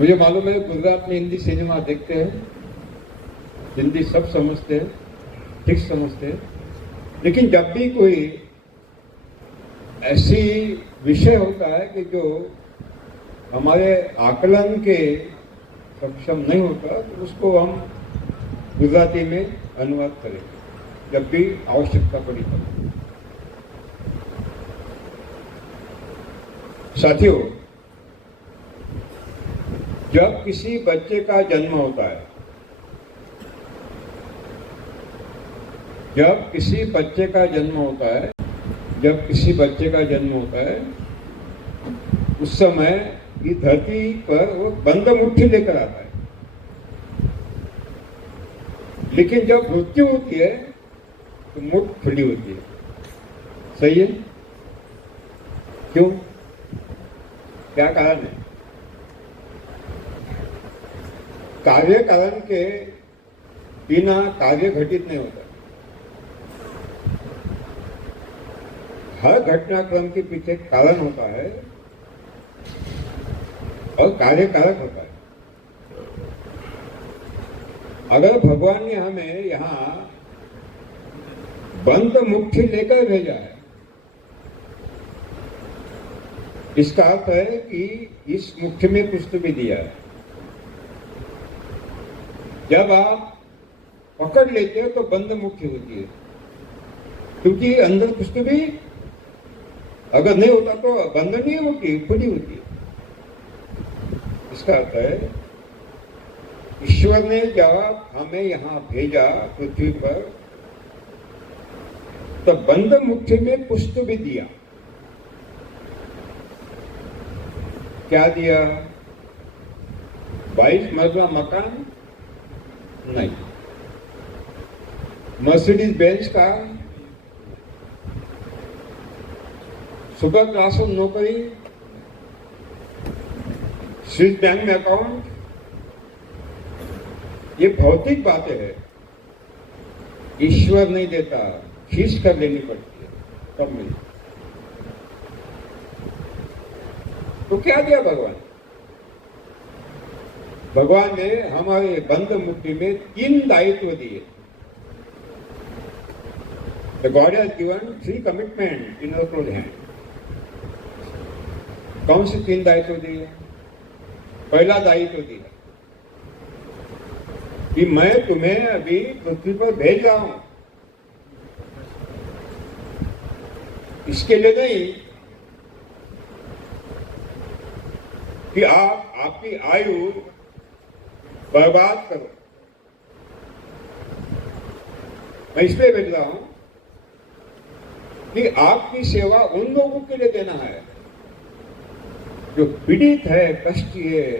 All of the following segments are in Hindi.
मुझे मालूम है गुजरात में हिंदी सिनेमा देखते हैं, हिंदी सब समझते हैं, ठीक समझते हैं, लेकिन जब भी कोई ऐसी विषय होता है कि जो हमारे आकलन के सक्षम नहीं होता तो उसको हम गुजराती में अनुवाद करें जब भी आवश्यकता पड़ी तो। साथियों, जब किसी बच्चे का जन्म होता है, जब किसी बच्चे का जन्म होता है, जब किसी बच्चे का जन्म होता है, उस समय ये धरती पर वो बंद मुट्ठी लेकर आता है। लेकिन जब मृत्यु होती है तो मुट्ठी खुली होती है। सही है? क्यों? क्या कारण है? कार्य कारण के बिना कार्य घटित नहीं होता। हर घटनाक्रम के पीछे कारण होता है और कार्य कारक होता है। अगर भगवान ने हमें यहां बंद मुट्ठी लेकर भेजा है, इसका अर्थ है कि इस मुट्ठी में कुछ तो भी दिया है। जब आप पकड़ लेते हो तो बंद मुट्ठी होती है, क्योंकि अंदर कुछ तो भी अगर नहीं होता तो बंद नहीं होती, खुली होती है। इसका अर्थ है ईश्वर ने जब हमें यहां भेजा पृथ्वी पर तो बंद मुट्ठी में कुछ तो भी दिया। क्या दिया? 22 मंजिला मकान नहीं, मर्सिडीज बेंज का सुपर क्लास नौकरी, स्विस बैंक में अकाउंट, ये भौतिक बातें हैं। ईश्वर नहीं देता, खींच कर लेनी पड़ती है तब मिलती। तो क्या दिया भगवान? भगवान ने हमारे बंद मुट्ठी में 3 दायित्व दिए। The God has given 3 commitments in our own hand. कौन से 3 दायित्व दिए? पहला दायित्व दिया कि मैं तुम्हें अभी पृथ्वी पर भेज रहा हूं, इसके लिए नहीं कि आप आपकी आयु बर्बाद करो। मैं इसलिए भेज रहा हूं कि आपकी सेवा उन लोगों के लिए देना है जो पीड़ित है, कष्टी है,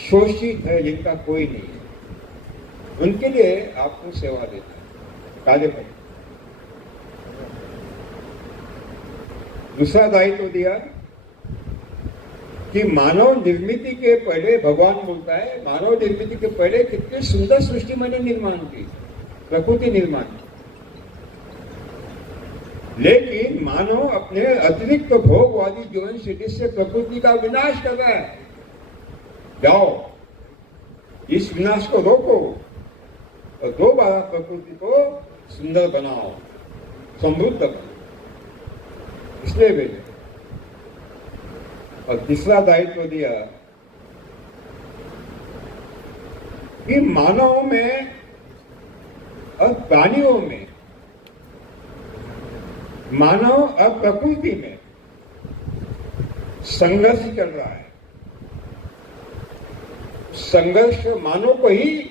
शोषित है, जिनका कोई नहीं है। उनके लिए आपको सेवा देना है, कार्य करना। दूसरा दायित्व दिया कि मानव निर्मिति के पहले, भगवान बोलता है मानव निर्मिति के पहले कितनी सुंदर सृष्टि मैंने निर्माण की, प्रकृति निर्माण की। लेकिन मानव अपने अतिरिक्त भोगवादी जीवन शैली से प्रकृति का विनाश कर रहा है। जाओ, इस विनाश को रोको और दोबारा प्रकृति को सुंदर बनाओ, समृद्ध बनाओ। इसलिए भेजे। और तीसरा दायित्व दिया कि मानव में और प्राणियों में, मानव और प्रकृति में संघर्ष चल रहा है। संघर्ष मानव को ही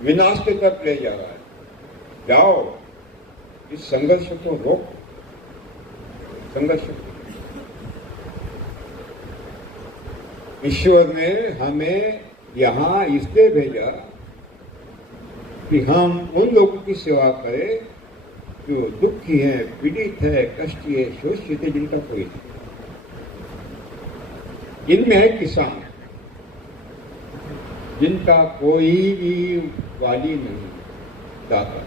विनाश की तरफ ले जा रहा है। जाओ, इस संघर्ष को रोको, संघर्ष। ईश्वर ने हमें यहां इसलिए भेजा कि हम उन लोगों की सेवा करें जो दुखी है, पीड़ित है, कष्टी है, शोषित है, जिनका कोई नहीं। इनमें है किसान, जिनका कोई भी वाली नहीं, दाता।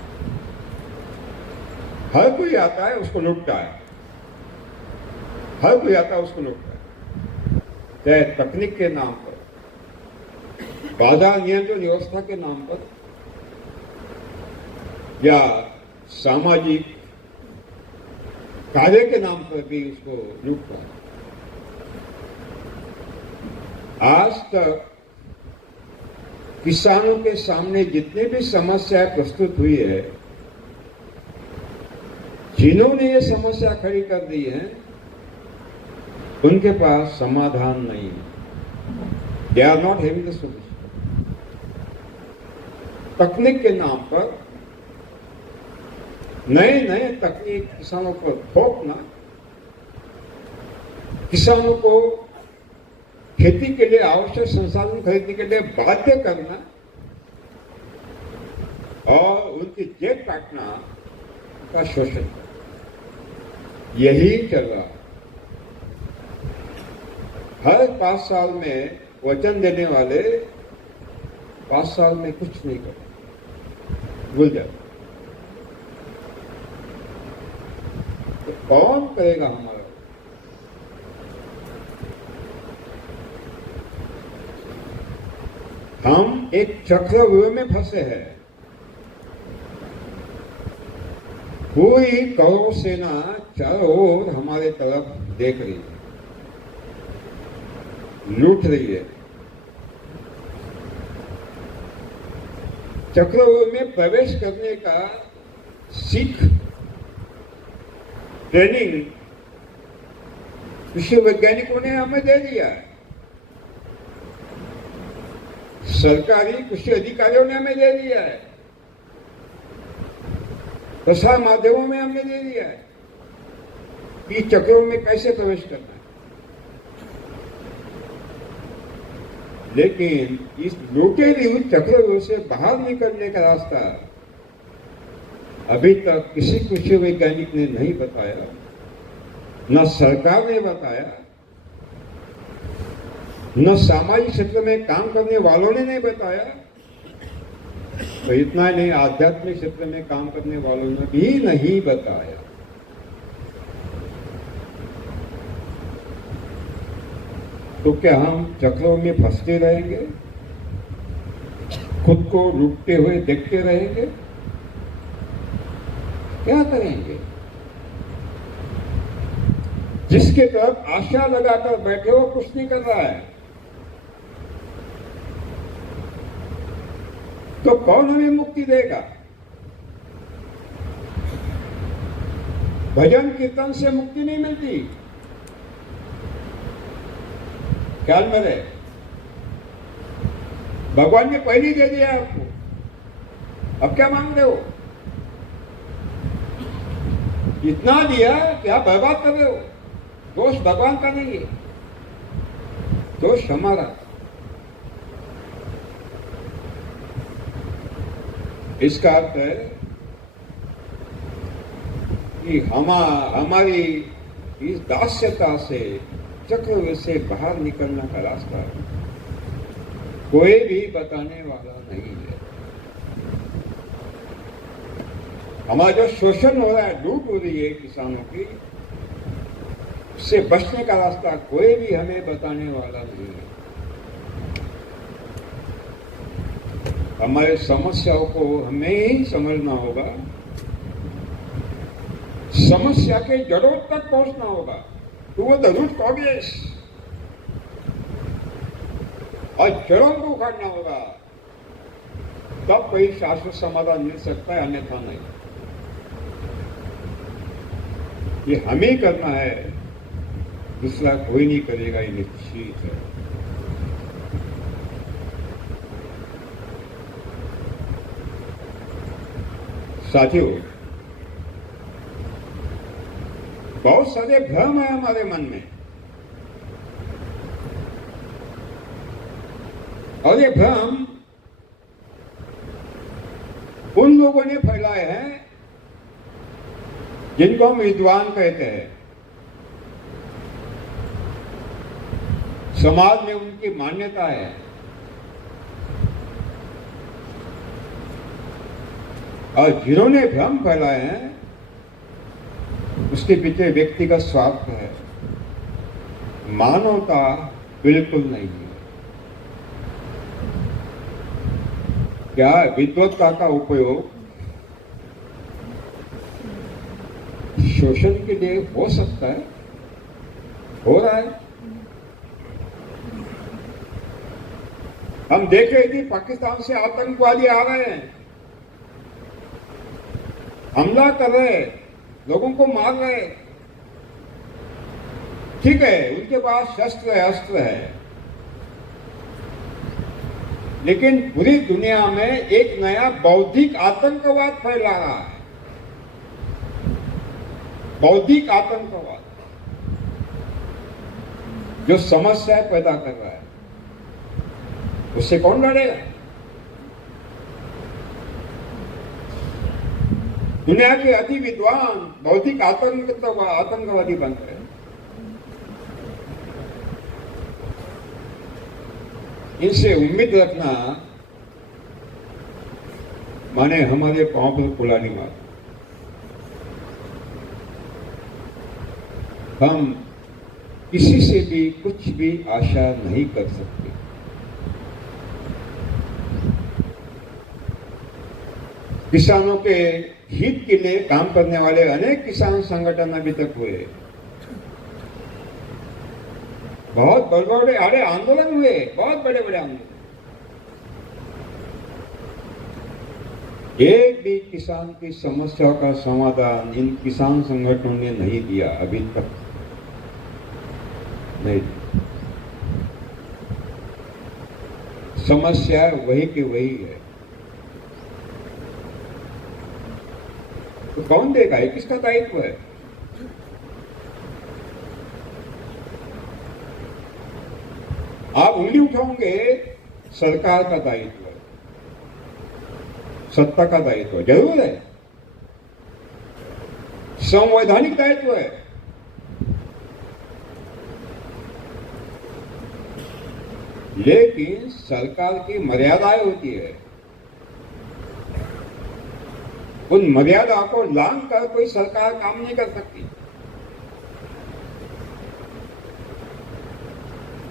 हर कोई आता है, उसको लुटता है। हर कोई आता है, उसको लुटता है, चाहे तकनीक के नाम पर, बाजार नियंत्रण व्यवस्था के नाम पर या सामाजिक कार्य के नाम पर भी उसको लूट रहा है। आज तक किसानों के सामने जितनी भी समस्याएं प्रस्तुत हुई है, जिन्होंने ये समस्या खड़ी कर दी है, उनके पास समाधान नहीं है। They are not having the solution. तकनीक के नाम पर नए नए तकनीक किसानों को थोपना, किसानों को खेती के लिए आवश्यक संसाधन खरीदने के लिए बाध्य करना और उनकी जेब काटना का शोषण, यही चल रहा है। हर 5 साल में वचन देने वाले 5 साल में कुछ नहीं करते, भूल जाते। तो कौन करेगा हमारा? हम एक चक्रव्यूह में फंसे हैं। पूरी कौरव सेना चारों ओर हमारे तरफ देख रही है, लूट रही है। चक्रव्यूह में प्रवेश करने का सीख ट्रेनिंग कृषि वैज्ञानिकों ने हमें दे दिया है, सरकारी कृषि अधिकारियों ने हमें दे दिया है, प्रसार माध्यमों में हमने दे दिया है कि चक्रों में कैसे प्रवेश करना है। लेकिन इस लूटे हुए चक्रव्यूह से बाहर निकलने का रास्ता अभी तक किसी कृषि वैज्ञानिक ने नहीं बताया, न सरकार ने बताया, न सामाजिक क्षेत्र में काम करने वालों ने नहीं बताया, तो इतना ही नहीं, आध्यात्मिक क्षेत्र में काम करने वालों ने भी नहीं बताया। तो क्या हम चक्रों में फंसते रहेंगे, खुद को लूटते हुए देखते रहेंगे? क्या करेंगे? जिसके तरफ आशा लगाकर बैठे हो कुछ नहीं कर रहा है, तो कौन हमें मुक्ति देगा? भजन कीर्तन से मुक्ति नहीं मिलती, ख्याल में रहे। भगवान ने पहले दे दिया आपको, अब क्या मांग रहे हो? इतना दिया कि आप बर्बाद कर रहे हो। दोष भगवान का नहीं है, दोष हमारा। इसका अर्थ है कि हमारी इस दास्यता से, चक्रव्यूह से बाहर निकलने का रास्ता कोई भी बताने वाला नहीं है। हमारा जो शोषण हो रहा है, लूट हो रही है किसानों की, उससे बचने का रास्ता कोई भी हमें बताने वाला नहीं है। हमारे समस्याओं को हमें ही समझना होगा, समस्या के जड़ों तक पहुंचना होगा, तो वो द रूट कॉजेस, और जड़ों को उखाड़ना होगा, तब कोई शाश्वत समाधान मिल सकता है, अन्यथा नहीं। ये हमें करना है, दूसरा कोई नहीं करेगा, ये निश्चित है। साथियों, बहुत सारे भ्रम है हमारे मन में, और ये भ्रम उन लोगों ने फैलाए हैं जिनको हम विद्वान कहते हैं। समाज में उनकी मान्यता है, और जिन्होंने भ्रम फैलाए हैं उसके पीछे व्यक्तिगत स्वार्थ है, मानवता बिल्कुल नहीं है। क्या विद्वत्ता का उपयोग शोषण के लिए हो सकता है? हो रहा है। हम देख रहे थे पाकिस्तान से आतंकवादी आ रहे हैं, हमला कर रहे हैं, लोगों को मार रहे हैं। ठीक है, उनके पास शस्त्र है, अस्त्र है, लेकिन पूरी दुनिया में एक नया बौद्धिक आतंकवाद फैला रहा है। बौद्धिक आतंकवाद जो समस्या पैदा कर रहा है, उससे कौन लड़ेगा? दुनिया के अति विद्वान बौद्धिक आतंकवादी बन रहे हैं। इनसे उम्मीद रखना माने हमारे पांव पर कुल्हाड़ी मार। हम किसी से भी कुछ भी आशा नहीं कर सकते। किसानों के हित के लिए काम करने वाले अनेक किसान संगठन अभी तक हुए, बहुत बड़े बड़े आंदोलन हुए, बहुत बड़े बड़े आंदोलन। एक भी किसान की समस्या का समाधान इन किसान संगठनों ने नहीं दिया अभी तक, नहीं। समस्या वही की वही है। तो कौन देगा? ये किसका दायित्व है? आप उंगली उठाओगे, सरकार का दायित्व है, सत्ता का दायित्व जरूर है, संवैधानिक दायित्व है, लेकिन सरकार की मर्यादाएं होती है। उन मर्यादा को लांघ कर कोई सरकार काम नहीं कर सकती।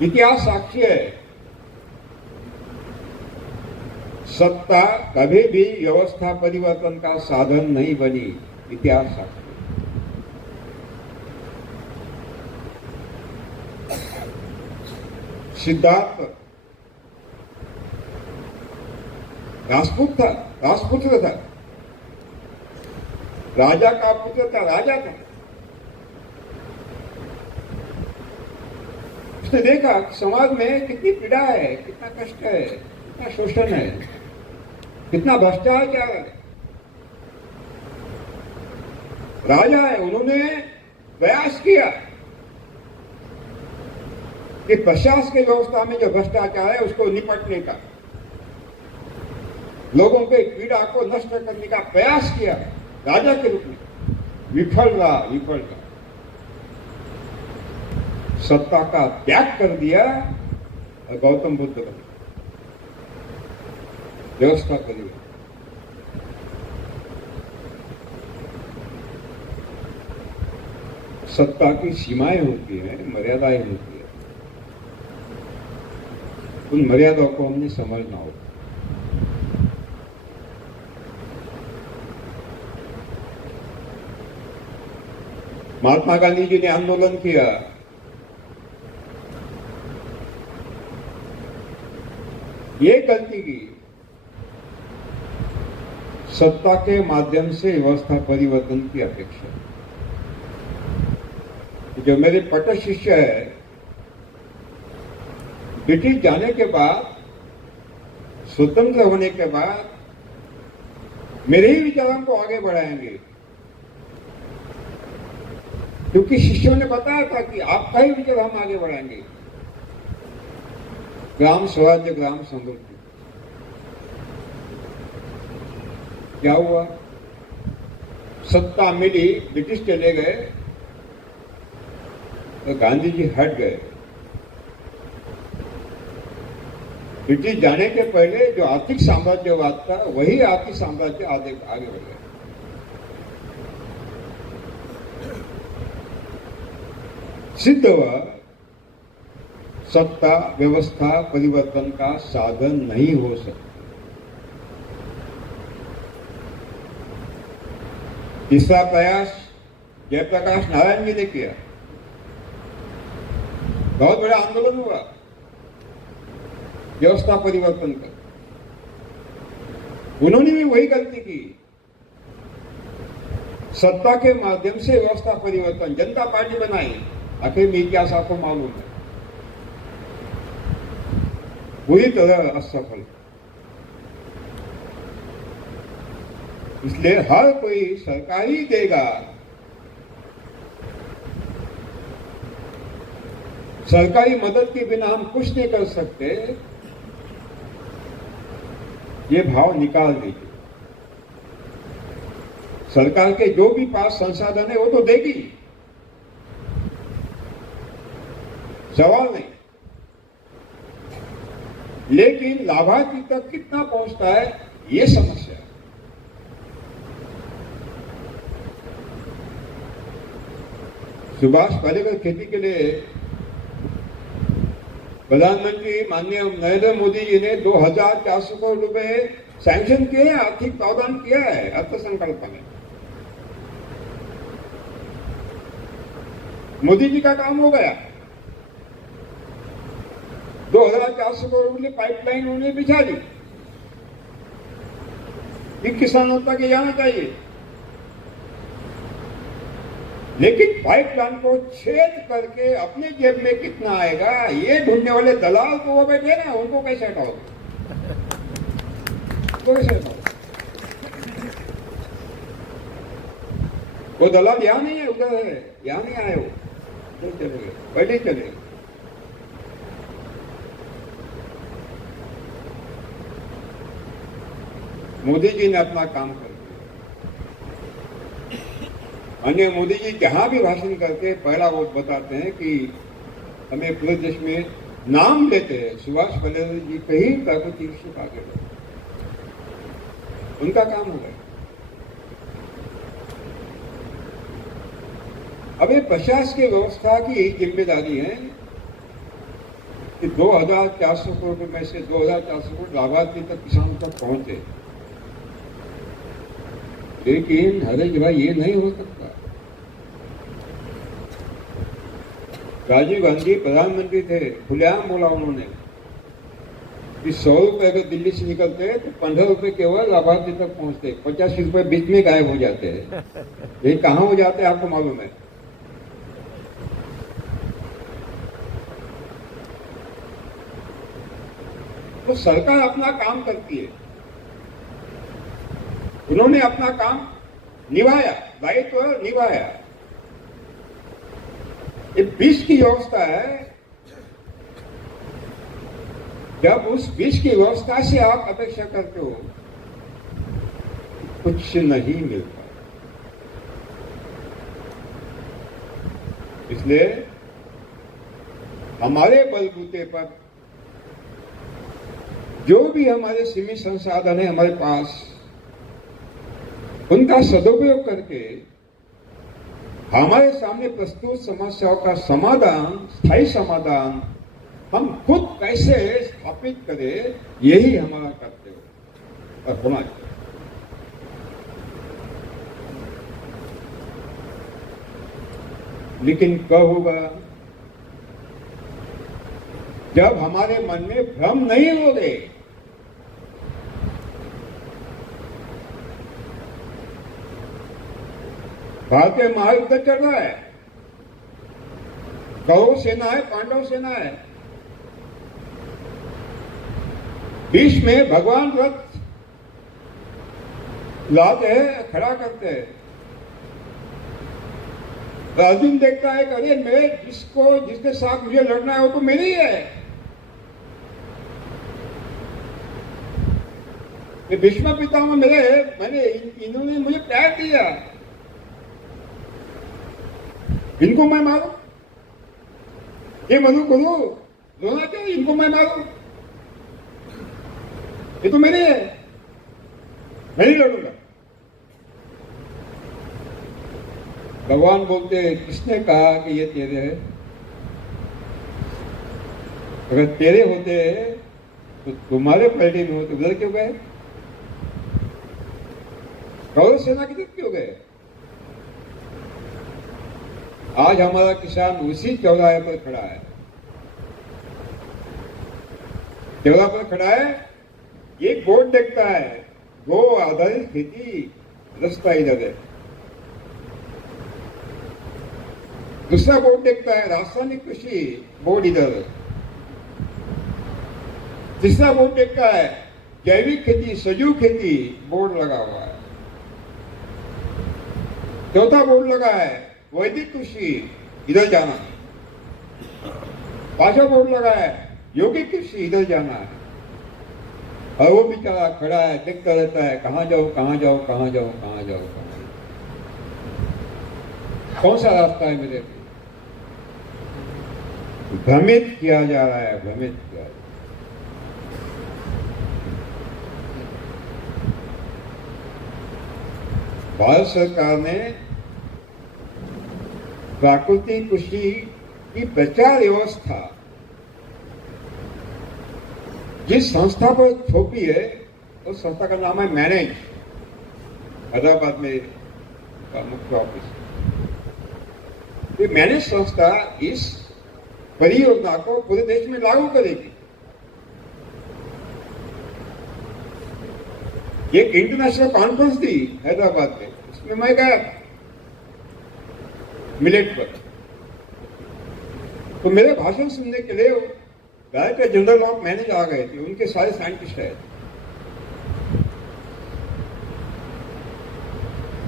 इतिहास साक्षी है, सत्ता कभी भी व्यवस्था परिवर्तन का साधन नहीं बनी। इतिहास साक्षी। सिद्धार्थ राजपुत्र था, राजा का पुत्र था, राजा था। उसने देखा कि समाज में कितनी पीड़ा है, कितना कष्ट है, कितना शोषण है, कितना भ्रष्टाचार है। राजा है, उन्होंने प्रयास किया कि प्रशासनिक व्यवस्था में जो भ्रष्टाचार है उसको निपटने का, लोगों के पीड़ा को नष्ट करने का प्रयास किया राजा के रूप में। विफल रहा। सत्ता का त्याग कर दिया और गौतम बुद्ध बने, व्यवस्था करी। सत्ता की सीमाएं होती हैं, मर्यादाएं होती है, उन मर्यादाओं को हमने समझना होगा। महात्मा गांधी जी ने आंदोलन किया, ये गलती की, सत्ता के माध्यम से व्यवस्था परिवर्तन की अपेक्षा। जो मेरे पट शिष्य है, ब्रिटिश जाने के बाद, स्वतंत्र होने के बाद मेरे ही विचारों को आगे बढ़ाएंगे, क्योंकि शिष्यों ने बताया था कि आपका ही विचार हम आगे बढ़ाएंगे। ग्राम स्वराज्य, ग्राम समृद्धि। क्या हुआ? सत्ता मिली, ब्रिटिश चले गए तो गांधी जी हट गए। ब्रिटिश जाने के पहले जो आर्थिक साम्राज्यवाद था, वही आर्थिक साम्राज्य आगे बढ़ गया। सिद्ध हुआ सत्ता व्यवस्था परिवर्तन का साधन नहीं हो सकती। तीसरा प्रयास जयप्रकाश नारायण जी ने किया, बहुत बड़ा आंदोलन हुआ व्यवस्था परिवर्तन का। उन्होंने भी वही गलती की, सत्ता के माध्यम से व्यवस्था परिवर्तन, जनता पार्टी बनाई, आखिर में इतिहास आपको मालूम है, पूरी तरह असफल। इसलिए हर कोई सरकार ही देगा, सरकारी मदद के बिना हम कुछ नहीं कर सकते, ये भाव निकाल दीजिए। सरकार के जो भी पास संसाधन है वो तो देगी, सवाल नहीं, लेकिन लाभार्थी तक कितना पहुंचता है ये समस्या है। सुभाष पालेकर खेती के लिए प्रधानमंत्री माननीय नरेंद्र मोदी जी ने 2400 करोड़ रुपए सैंक्शन किए हैं, आर्थिक प्रावधान किया है अर्थसंकल्प में। मोदी जी का काम हो गया, 2400 करोड़ की पाइपलाइन उन्होंने बिछा दी कि किसानों तक ये जाना चाहिए, लेकिन पाइपलाइन को छेद करके अपने जेब में कितना आएगा ये ढूंढने वाले दलाल तो वो बैठे ना, उनको कैसे हटाओगे? वो दलाल यहां नहीं है, उधर है, यहां नहीं आए, वो चले गए, पहले चले गए। मोदी जी ने अपना काम कर दिया। अन्य मोदी जी जहां भी भाषण करके पहला वो बताते हैं कि हमें पूरे देश में नाम लेते हैं, सुभाष पालेकर जी कहीं प्राकृतिक चिकित्सक आगे बढ़े, उनका काम हो गया। अब ये प्रशासन की व्यवस्था की यही जिम्मेदारी है कि 2400 करोड़ में से 2400 करोड़ लाभार्थी तक, किसानों तक पहुंचे। लेकिन हरेश भाई ये नहीं हो सकता। राजीव गांधी प्रधानमंत्री थे, खुलेआम बोला उन्होंने कि 100 रुपए अगर दिल्ली से निकलते हैं तो 15 रुपए केवल लाभार्थी तक पहुंचते, 85 रुपए बीच में गायब हो जाते हैं। ये कहां हो जाते हैं आपको मालूम है? तो सरकार अपना काम करती है, उन्होंने अपना काम निभाया, दायित्व निभाया। ये बीच की व्यवस्था है, जब उस बीच की व्यवस्था से आप अपेक्षा करते हो कुछ नहीं मिलता। इसलिए हमारे बलबूते पर जो भी हमारे सीमित संसाधन है हमारे पास, उनका सदुपयोग करके हमारे सामने प्रस्तुत समस्याओं का समाधान, स्थायी समाधान हम खुद कैसे स्थापित करें, यही हमारा कर्तव्य और होना चाहिए। लेकिन कब होगा? जब हमारे मन में भ्रम नहीं हो गए। भारतीय महायुद्ध चल रहा है, कौरव सेना है, पांडव सेना है, बीच में भगवान रथ लाते हैं, खड़ा करते हैं। अर्जुन देखता है कि अरे मैं जिसके साथ मुझे लड़ना है वो तो मेरी है, ये भीष्म पितामह मेरे है, इन्होंने मुझे प्यार दिया, इनको मैं मारूं, ये मनु गुरु रोना चाहिए, इनको मैं मारूं, ये तो मेरे है, मैं नहीं लड़ूंगा। भगवान बोलते हैं, किसने कहा कि ये तेरे है? अगर तेरे होते तो तुम्हारे पार्टी में होते, उधर क्यों गए? कौरव सेना की तरफ क्यों गए? आज हमारा किसान उसी चौराहे पर खड़ा है, चौराहे पर खड़ा है, एक बोर्ड देखता है, गो आधारित खेती, रास्ता इधर है। दूसरा बोर्ड देखता है, रासायनिक कृषि, बोर्ड इधर है। तीसरा बोर्ड देखता है, जैविक खेती, सजीव खेती, बोर्ड लगा हुआ है। चौथा बोर्ड लगा है, वैदिक कृषि, इधर जाना है। पांचवा बोर्ड लगा है, योगिक कृषि, इधर जाना है। और वो बेचारा खड़ा है, देखता रहता है, कहां जाओ कहां जाओ कहां जाओ कहां जाओ कहां जाओ, कौन सा रास्ता है मेरे को? भ्रमित किया जा रहा है, भ्रमित किया जा रहा है। भारत सरकार ने प्राकृतिक कृषि की प्रचार व्यवस्था जिस संस्था पर थोपी है, उस संस्था का नाम है मैनेज, हैदराबाद में का मुख्य ऑफिस। ये मैनेज संस्था इस परियोजना को पूरे देश में लागू करेगी। एक इंटरनेशनल कॉन्फ्रेंस थी हैदराबाद में, उसमें मैं गया मिलेट पर। तो मेरे भाषण सुनने के लिए डायरेक्टर जनरल ऑफ मैनेज आ गए थे, उनके सारे साइंटिस्ट है।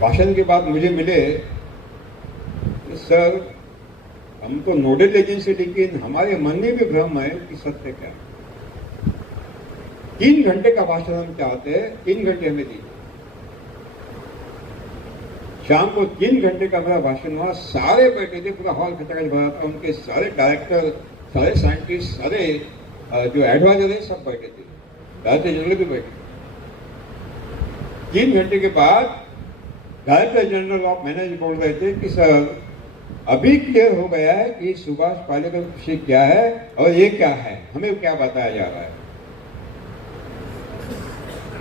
भाषण के बाद मुझे मिले, सर हम तो नोडल एजेंसी, लेकिन हमारे मन में भी भ्रम है कि सत्य क्या है। 3 घंटे का भाषण हम चाहते हैं, 3 घंटे हमें दीजिए। शाम को 3 घंटे का मेरा भाषण हुआ, सारे बैठे थे, पूरा हॉल खचाखच भरा था। उनके सारे डायरेक्टर, सारे साइंटिस्ट, सारे जो एडवाइजर है, सब बैठे थे, डायरेक्टर जनरल भी बैठे। 3 घंटे के बाद डायरेक्टर जनरल ऑफ मैनेज बोल रहे थे कि सर अभी क्लियर हो गया है कि सुभाष पालेकर कृषि क्या है और ये क्या है, हमें क्या बताया जा रहा है।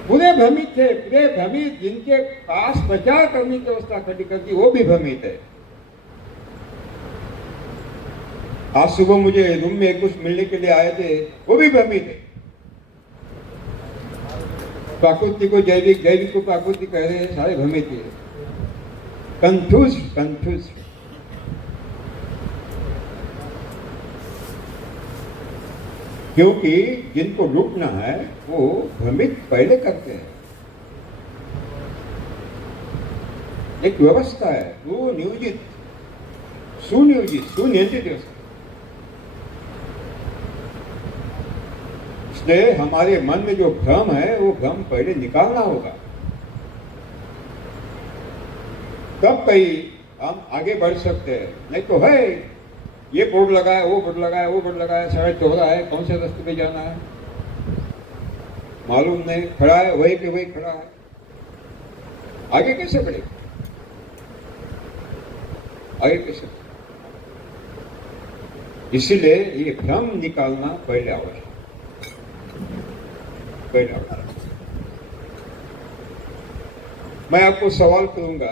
पूरे भ्रमित थे, पूरे भ्रमित, जिनके पास प्रचार करने की व्यवस्था खड़ी कर दी वो भी भ्रमित है। आज सुबह मुझे रूम में कुछ मिलने के लिए आए थे, वो भी भ्रमित है। प्राकृतिक को जैविक, जैविक को प्राकृतिक कह रहे हैं, सारे भ्रमित है, कंफ्यूज कंफ्यूज। क्योंकि जिनको लूटना है वो भ्रमित पहले करते हैं। एक व्यवस्था है, वो नियोजित, सुनियोजित, सुनियंत्रित व्यवस्था। इसलिए हमारे मन में जो भ्रम है, वो भ्रम पहले निकालना होगा, तब कहीं हम आगे बढ़ सकते हैं। नहीं तो है ये बोर्ड लगा है, वो बोर्ड लगा है, वो बोर्ड लगा है, सड़क चौड़ा है, कौन से रास्ते पे जाना है मालूम नहीं, खड़ा है वही के वही खड़ा है, आगे कैसे बढ़ेगा, आगे कैसे? इसीलिए ये भ्रम निकालना पहले आवश्यक, पहले आवश्यक। मैं आपको सवाल करूंगा,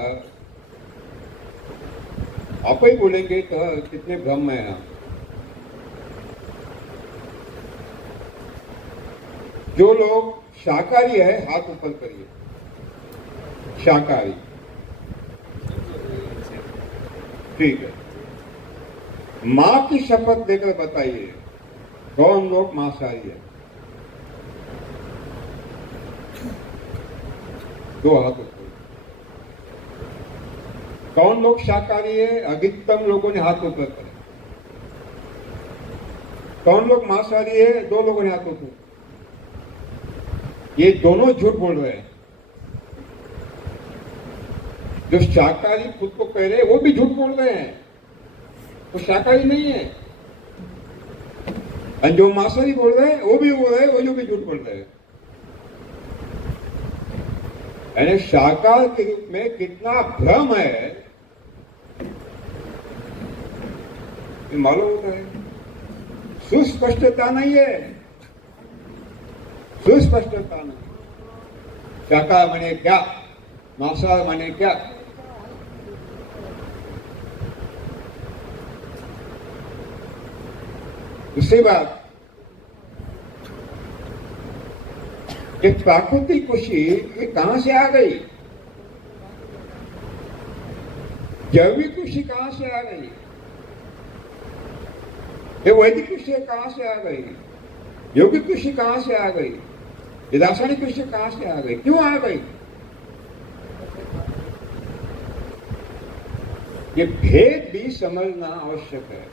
आप ही बोलेंगे तो कितने भ्रम में हैं। जो लोग शाकाहारी है हाथ ऊपर करिए, शाकाहारी, ठीक है। मां की शपथ लेकर बताइए कौन लोग मांसाहारी है? 2 हाथ ऊपर। कौन लोग शाकाहारी है? अधिकतम लोगों ने हाथ ऊपर करे। कौन लोग मांसाहारी है? 2 लोगों ने हाथ ऊपर। ये दोनों झूठ बोल रहे हैं। जो शाकाहारी खुद को कह रहे हैं वो भी झूठ बोल रहे हैं, वो शाकाहारी नहीं है। और जो मांसाहारी बोल रहे हैं वो भी बोल रहे हैं, वो जो भी झूठ बोल रहे हैं। यानी शाकाहार के रूप में कितना भ्रम है मालूम होता है। सुस्पष्टता नहीं है, सुस्पष्टता नहीं। शाकाहार माने क्या, मांसाहार माने क्या? दूसरी बात कि प्राकृतिक कृषि ये कहां से आ गई, जैविक कृषि कहां से आ गई, ये वैदिक कृषि कहां से आ गई, यौगिक कृषि कहां से आ गई, ये रासायनिक कृषि कहां से आ गई, क्यों आ गई? ये भेद भी समझना आवश्यक है।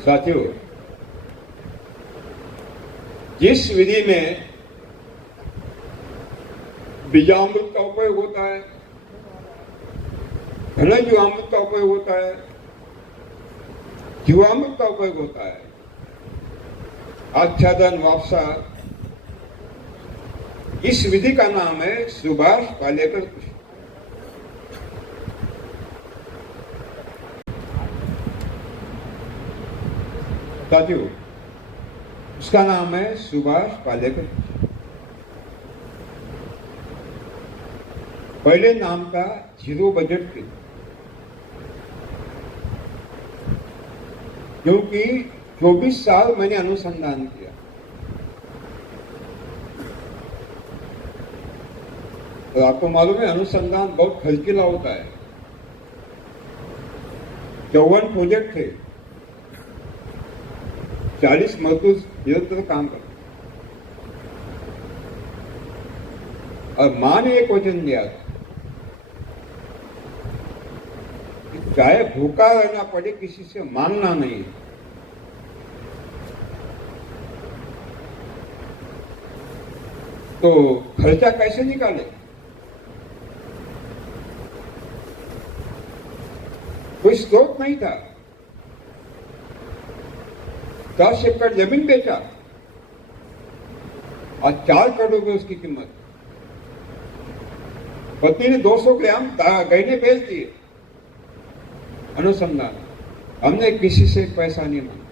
साथियों, जिस विधि में बीजामृत का उपयोग होता है, घनजीवामृत का उपयोग होता है, जीवामृत का उपयोग होता है, आच्छादन वापसा, इस विधि का नाम है सुभाष पालेकर कृषि। साथियों, उसका नाम है सुभाष पालेकर। पहले नाम था जीरो बजट के, क्योंकि 24 साल मैंने अनुसंधान किया। और आपको मालूम है अनुसंधान बहुत खर्चीला होता है। 54 प्रोजेक्ट थे, 40 मजदूर निरंतर काम करते, और मां ने एक वचन दिया कि चाहे भूखा रहना पड़े, किसी से मांगना नहीं। तो खर्चा कैसे निकाले? कोई स्रोत नहीं था। 10 एकड़ जमीन बेचा और 4 करोड़ रुपए उसकी कीमत। पत्नी ने 200 ग्राम गहने बेच दिए। अनुसंधान, हमने किसी से पैसा नहीं मांगा।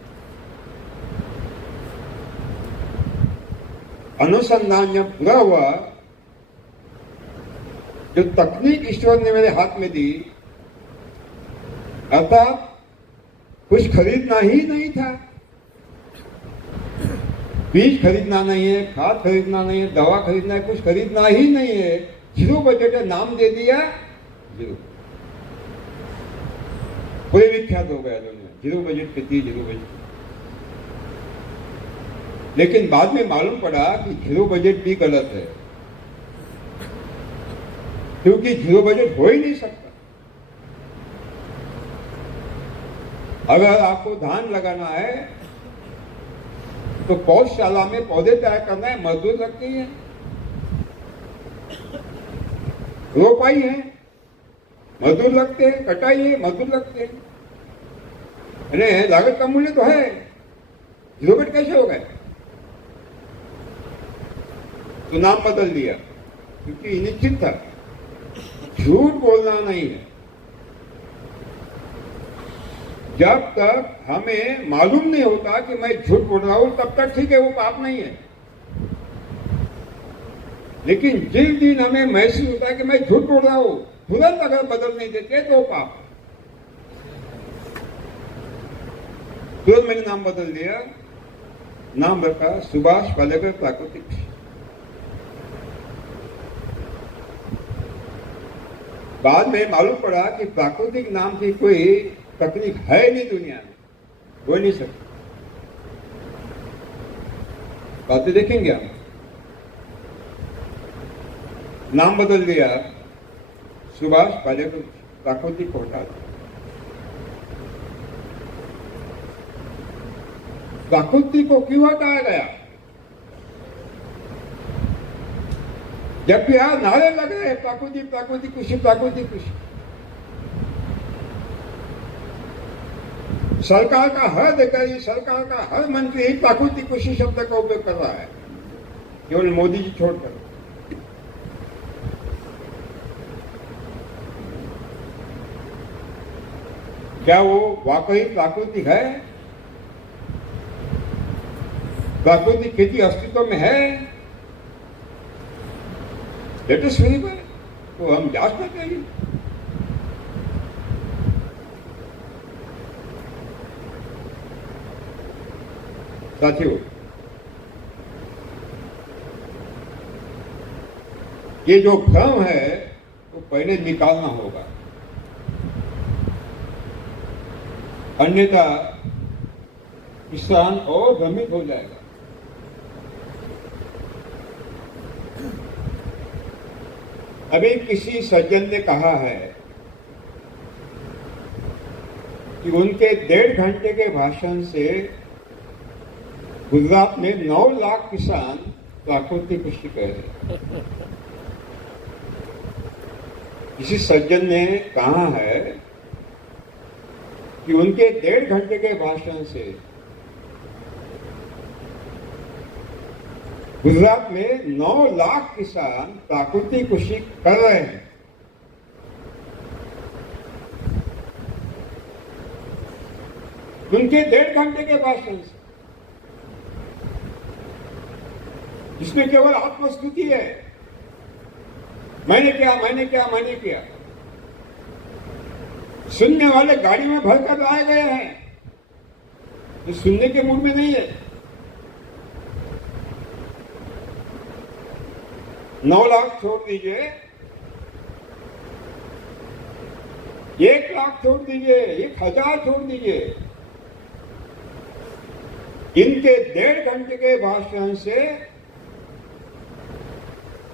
अनुसंधान जब पूरा हुआ, जो तकनीक ईश्वर ने मेरे हाथ में दी, अर्थात कुछ खरीदना ही नहीं था। बीज खरीदना नहीं है, खाद खरीदना नहीं है, दवा खरीदना है, कुछ खरीदना ही नहीं है। जीरो बजट है, नाम दे दिया जीरो। पूरे विख्यात हो गया दुनिया, जीरो बजट खेती, जीरो बजट। लेकिन बाद में मालूम पड़ा कि जीरो बजट भी गलत है, क्योंकि जीरो बजट हो ही नहीं सकता। अगर आपको धान लगाना है तो पौधशाला में पौधे तैयार करना है, मजदूर लगते हैं, रोपाई है, मजदूर लगते हैं, कटाई है, मजदूर लगते हैं। लागत का मूल्य तो है, जीरो बजट कैसे हो गए? तो नाम बदल दिया, क्योंकि निश्चित था झूठ बोलना नहीं है। जब तक हमें मालूम नहीं होता कि मैं झूठ बोल रहा हूं, तब तक ठीक है, वो पाप नहीं है। लेकिन जिस दिन हमें महसूस होता है कि मैं झूठ बोल रहा हूं, तुरंत अगर बदल नहीं देते तो पाप। तुरंत मैंने नाम बदल दिया, नाम रखा सुभाष पालेकर प्राकृतिक। बाद में मालूम पड़ा कि प्राकृतिक नाम की कोई तकनीक है नहीं दुनिया में, हो नहीं सकती। बातें देखेंगे हम। नाम बदल दिया, सुभाष पालेकर प्राकृतिक को हटा दिया। प्राकृतिक को क्यों हटाया गया? जबकि यहां नारे लग रहे हैं प्राकृतिक, प्राकृतिक कृषि, प्राकृतिक कृषि। सरकार का हर अधिकारी, सरकार का हर मंत्री ही प्राकृतिक कृषि शब्द का उपयोग कर रहा है, केवल मोदी जी छोड़कर। क्या वो वाकई प्राकृतिक है? प्राकृतिक खेती अस्तित्व में है? लेट अस वेरीफाई, तो हम जांचना चाहिए। साथियों, ये जो भ्रम है वो पहले निकालना होगा, अन्यथा किसान और भ्रमित हो जाएगा। अभी किसी सज्जन ने कहा है कि उनके 1.5 घंटे के भाषण से गुजरात में 9 लाख किसान प्राकृतिक कृषि कर रहे हैं। किसी सज्जन ने कहा है कि उनके 1.5 घंटे के भाषण से गुजरात में 9 लाख किसान प्राकृतिक कृषि कर रहे हैं। उनके 1.5 घंटे के भाषण से, जिसमें केवल आत्मस्तुति है, मैंने किया, मैंने किया, मैंने किया। सुनने वाले गाड़ी में भरकर लाए गए हैं, जो सुनने के मूड में नहीं है। 9 लाख छोड़ दीजिए, 1 लाख छोड़ दीजिए, 1000 छोड़ दीजिए, इनके 1.5 घंटे के भाषण से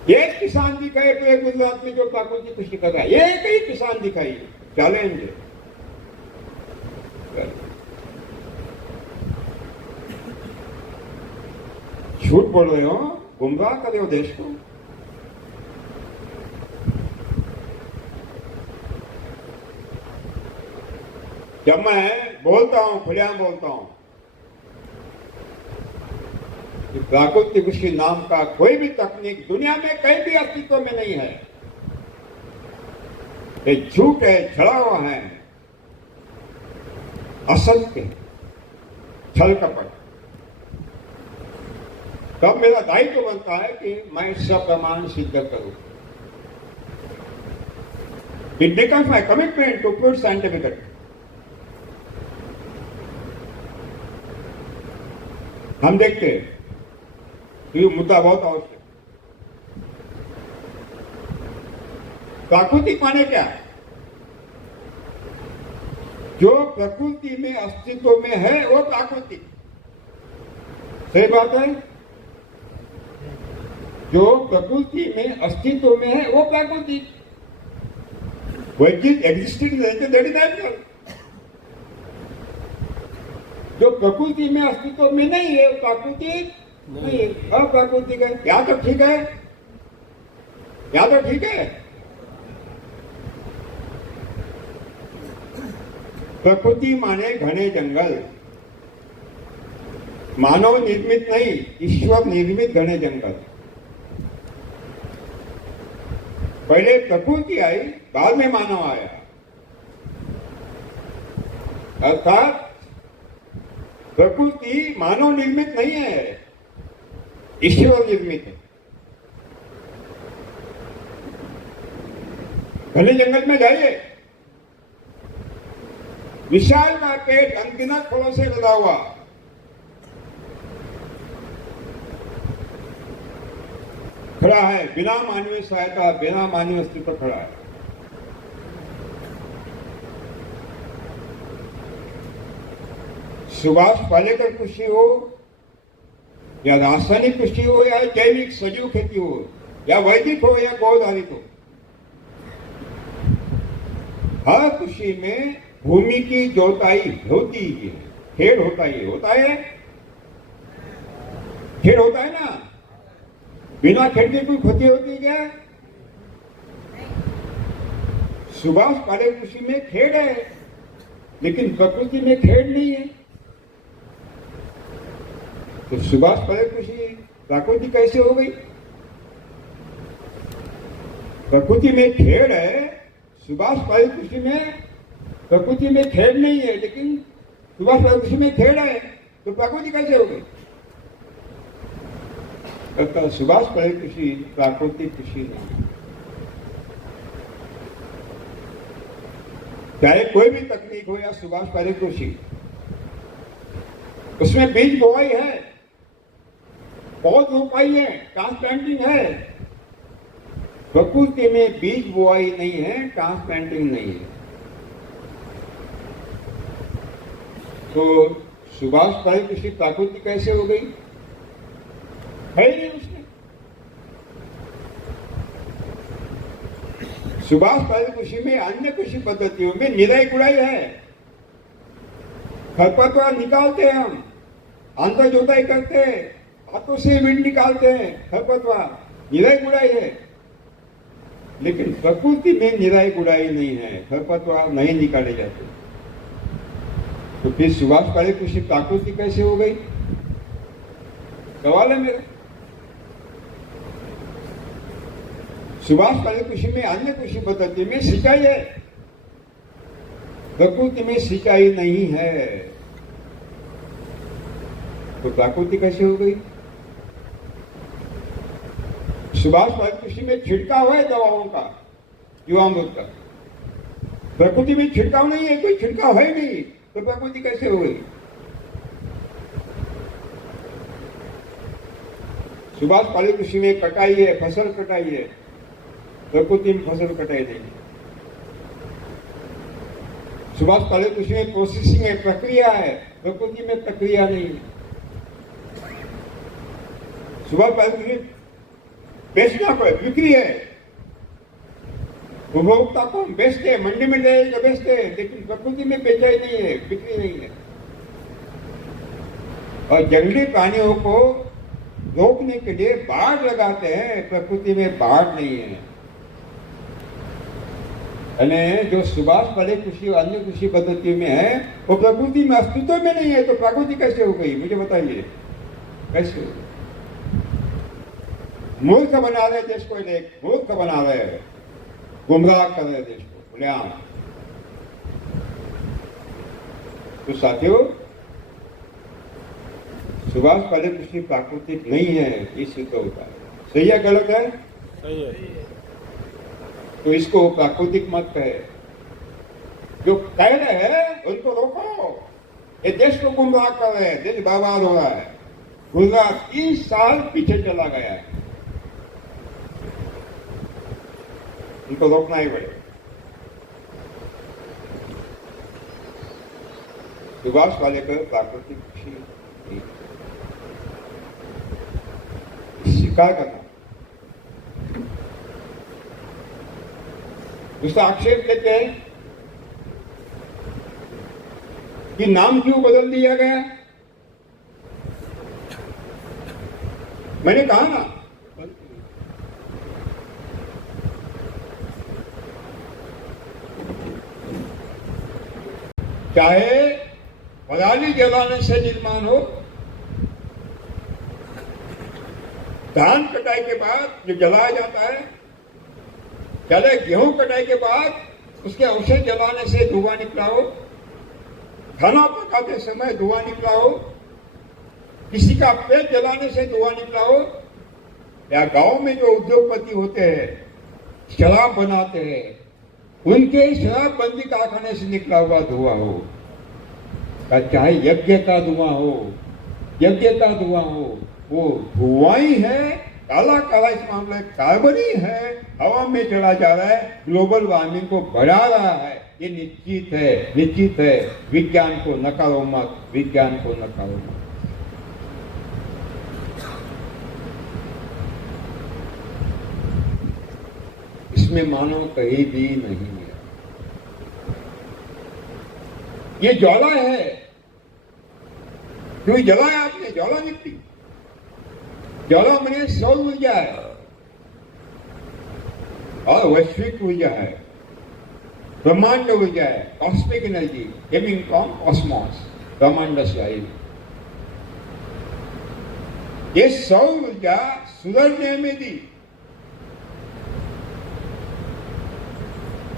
एक किसान दिखाए तो एक गुजरात में जो प्राकृतिक कृषि कर रहा है, एक ही किसान दिखाइए, चैलेंज है। झूठ बोल रहे हो, गुमराह कर रहे हो देश को। जब मैं बोलता हूं, खुलेआम बोलता हूं कि प्राकृतिक कृषि नाम का कोई भी तकनीक दुनिया में कहीं भी अस्तित्व में नहीं है, ये झूठ है, छला हुआ है, असत्य, छल कपट, तब मेरा दायित्व बनता है कि मैं सप्रमाण सिद्ध करूं। It becomes my commitment to prove scientifically. हम देखते हैं ये मुद्दा बहुत आवश्यक। प्राकृतिक माने क्या? जो प्रकृति में अस्तित्व में है वो प्राकृतिक। सही बात है? जो प्रकृति में अस्तित्व में है वो प्राकृतिक। वैज्ञानिक एग्जिस्टिंग दैट इज नेचुरल। जो प्रकृति में अस्तित्व में नहीं है वो प्राकृतिक नहीं, अप्राकृतिक है। या तो ठीक है, या तो ठीक है। प्रकृति माने घने जंगल, मानव निर्मित नहीं, ईश्वर निर्मित घने जंगल। पहले प्रकृति आई, बाद में मानव आया। अर्थात प्रकृति मानव निर्मित नहीं है, ईश्वर निर्मित है। घने जंगल में जाइए, विशाल का पेट अनगिनत फलों से लदा हुआ, खड़ा है, बिना मानवीय सहायता, बिना मानवीय अस्तित्व खड़ा है। सुभाष पालेकर कृषि हो या रासायनिक कृषि हो या जैविक सजीव खेती हो या वैदिक हो या गौधारित हो, हर कृषि में भूमि की जोताई होती है, खेड़ होता ही होता है। खेड़ होता है ना, बिना खेड़ के कोई खेती होती है क्या? सुभाष पालेकर कृषि में खेड़ है, लेकिन प्रकृति में खेड़ नहीं है। तो सुभाष पालेकर कृषि प्राकृतिक कैसे हो गई? प्रकृति में खेड़ है, सुभाष पालेकर कृषि में प्रकृति में खेड़ नहीं है, लेकिन सुभाष पालेकर कृषि में खेड़ है, तो प्रकृति कैसे हो गई? सुभाष पालेकर कृषि प्राकृतिक कृषि नहीं। चाहे कोई भी तकनीक हो या सुभाष पालेकर कृषि, उसमें बीज बोआई है, पौध रोपाई है, ट्रांसप्लांटिंग है। प्रकृति में बीज बोआई नहीं है, ट्रांसप्लांटिंग नहीं है। तो सुभाष पहले कृषि प्राकृतिक कैसे हो गई? है नहीं उसमें। सुभाष पहले कृषि में अन्य कृषि पद्धतियों में निराई गुड़ाई है। खरपतवार निकालते हैं हम, अंतर जोताई करते हैं, हाथों से वीड निकालते हैं, खरपतवार निराई गुड़ाई है। लेकिन प्रकृति में निराई गुड़ाई नहीं है, खरपतवार नहीं निकाले जाते। तो फिर सुभाष पहले कृषि प्राकृतिक कैसे हो गई? सवाल है मेरा। सुभाष पहले कृषि में अन्य कृषि पद्धति में सिंचाई है, प्रकृति में सिंचाई नहीं है। तो प्राकृतिक कैसे हो गई? सुभाष पहले कृषि में छिड़काव है दवाओं का, जीवामृत का। प्रकृति में छिड़काव नहीं है, कोई छिड़काव है नहीं, तो प्रकृति कैसे हो गई? सुभाष पहले कृषि में कटाई है, फसल कटाई है, प्रकृति में फसल कटाई नहीं। सुभाष पहले कृषि में प्रोसेसिंग है, प्रक्रिया है, प्रकृति में प्रक्रिया नहीं है। सुभाष पहले कृषि बेचना पड़े, बिक्री है, उपभोक्ता को बेचते हैं, मंडी में जाकर बेचते हैं, लेकिन प्रकृति में बेचाई नहीं है, बिक्री नहीं है। और जंगली प्राणियों को रोकने के लिए बाढ़ लगाते हैं, प्रकृति में बाढ़ नहीं है। जो सुभाष पहले कृषि अन्य कृषि पद्धति में है, वो प्रकृति में अस्तित्व में नहीं है। तो प्रकृति कैसे हो गई? मुझे बताइए, कैसे हो गई? मूर्ख बना रहे देश को, मूर्ख बना रहे हैं, गुमराह कर रहे देश को खुलेआम। तो साथियों, सुभाष पहले कृषि प्राकृतिक नहीं है, ये सिद्ध होता है। सही है गलत है? सही है। तो इसको प्राकृतिक मत कहे। जो कह रहे हैं उनको रोको, ये देश को गुमराह कर रहे हैं, देश बर्बाद हो रहा है। गुजरात 30 साल पीछे चला गया है, इनको रोकना ही पड़ेगा। सुभाष पालेकर प्राकृतिक कृषि स्वीकार करना। उसका आक्षेप लेते हैं कि नाम क्यों बदल दिया गया। मैंने कहा ना, चाहे पराली जलाने से निर्माण हो, धान कटाई के बाद जो जलाया जाता है, चाहे गेहूं कटाई के बाद उसके अवशेष जलाने से धुआं निकला हो, खाना पकाते समय धुआं निकला हो, किसी का पेट जलाने से धुआं निकला हो, या गांव में जो उद्योगपति होते हैं, शराब बनाते हैं, उनके शराबबंदी कारखाने से निकला हुआ धुआं हो, चाहे यज्ञ का धुआं हो, वो धुआं ही है। काला काला इस मामले कार्बन ही है, हवा में चला जा रहा है, ग्लोबल वार्मिंग को बढ़ा रहा है। ये निश्चित है। विज्ञान को नकारो मत, विज्ञान को नकारो मत। इसमें मानव कहीं भी नहीं है। ये ज्वाला है, क्यों जलाया आपने? ज्वाला निकली। ज्वाला मैंने सौर ऊर्जा है और वैश्विक ऊर्जा है, ब्रह्मांड ऊर्जा है, cosmic energy coming from Cosmos, ब्रह्मांड से आई। ये सौर ऊर्जा सूरज ने हमें दी।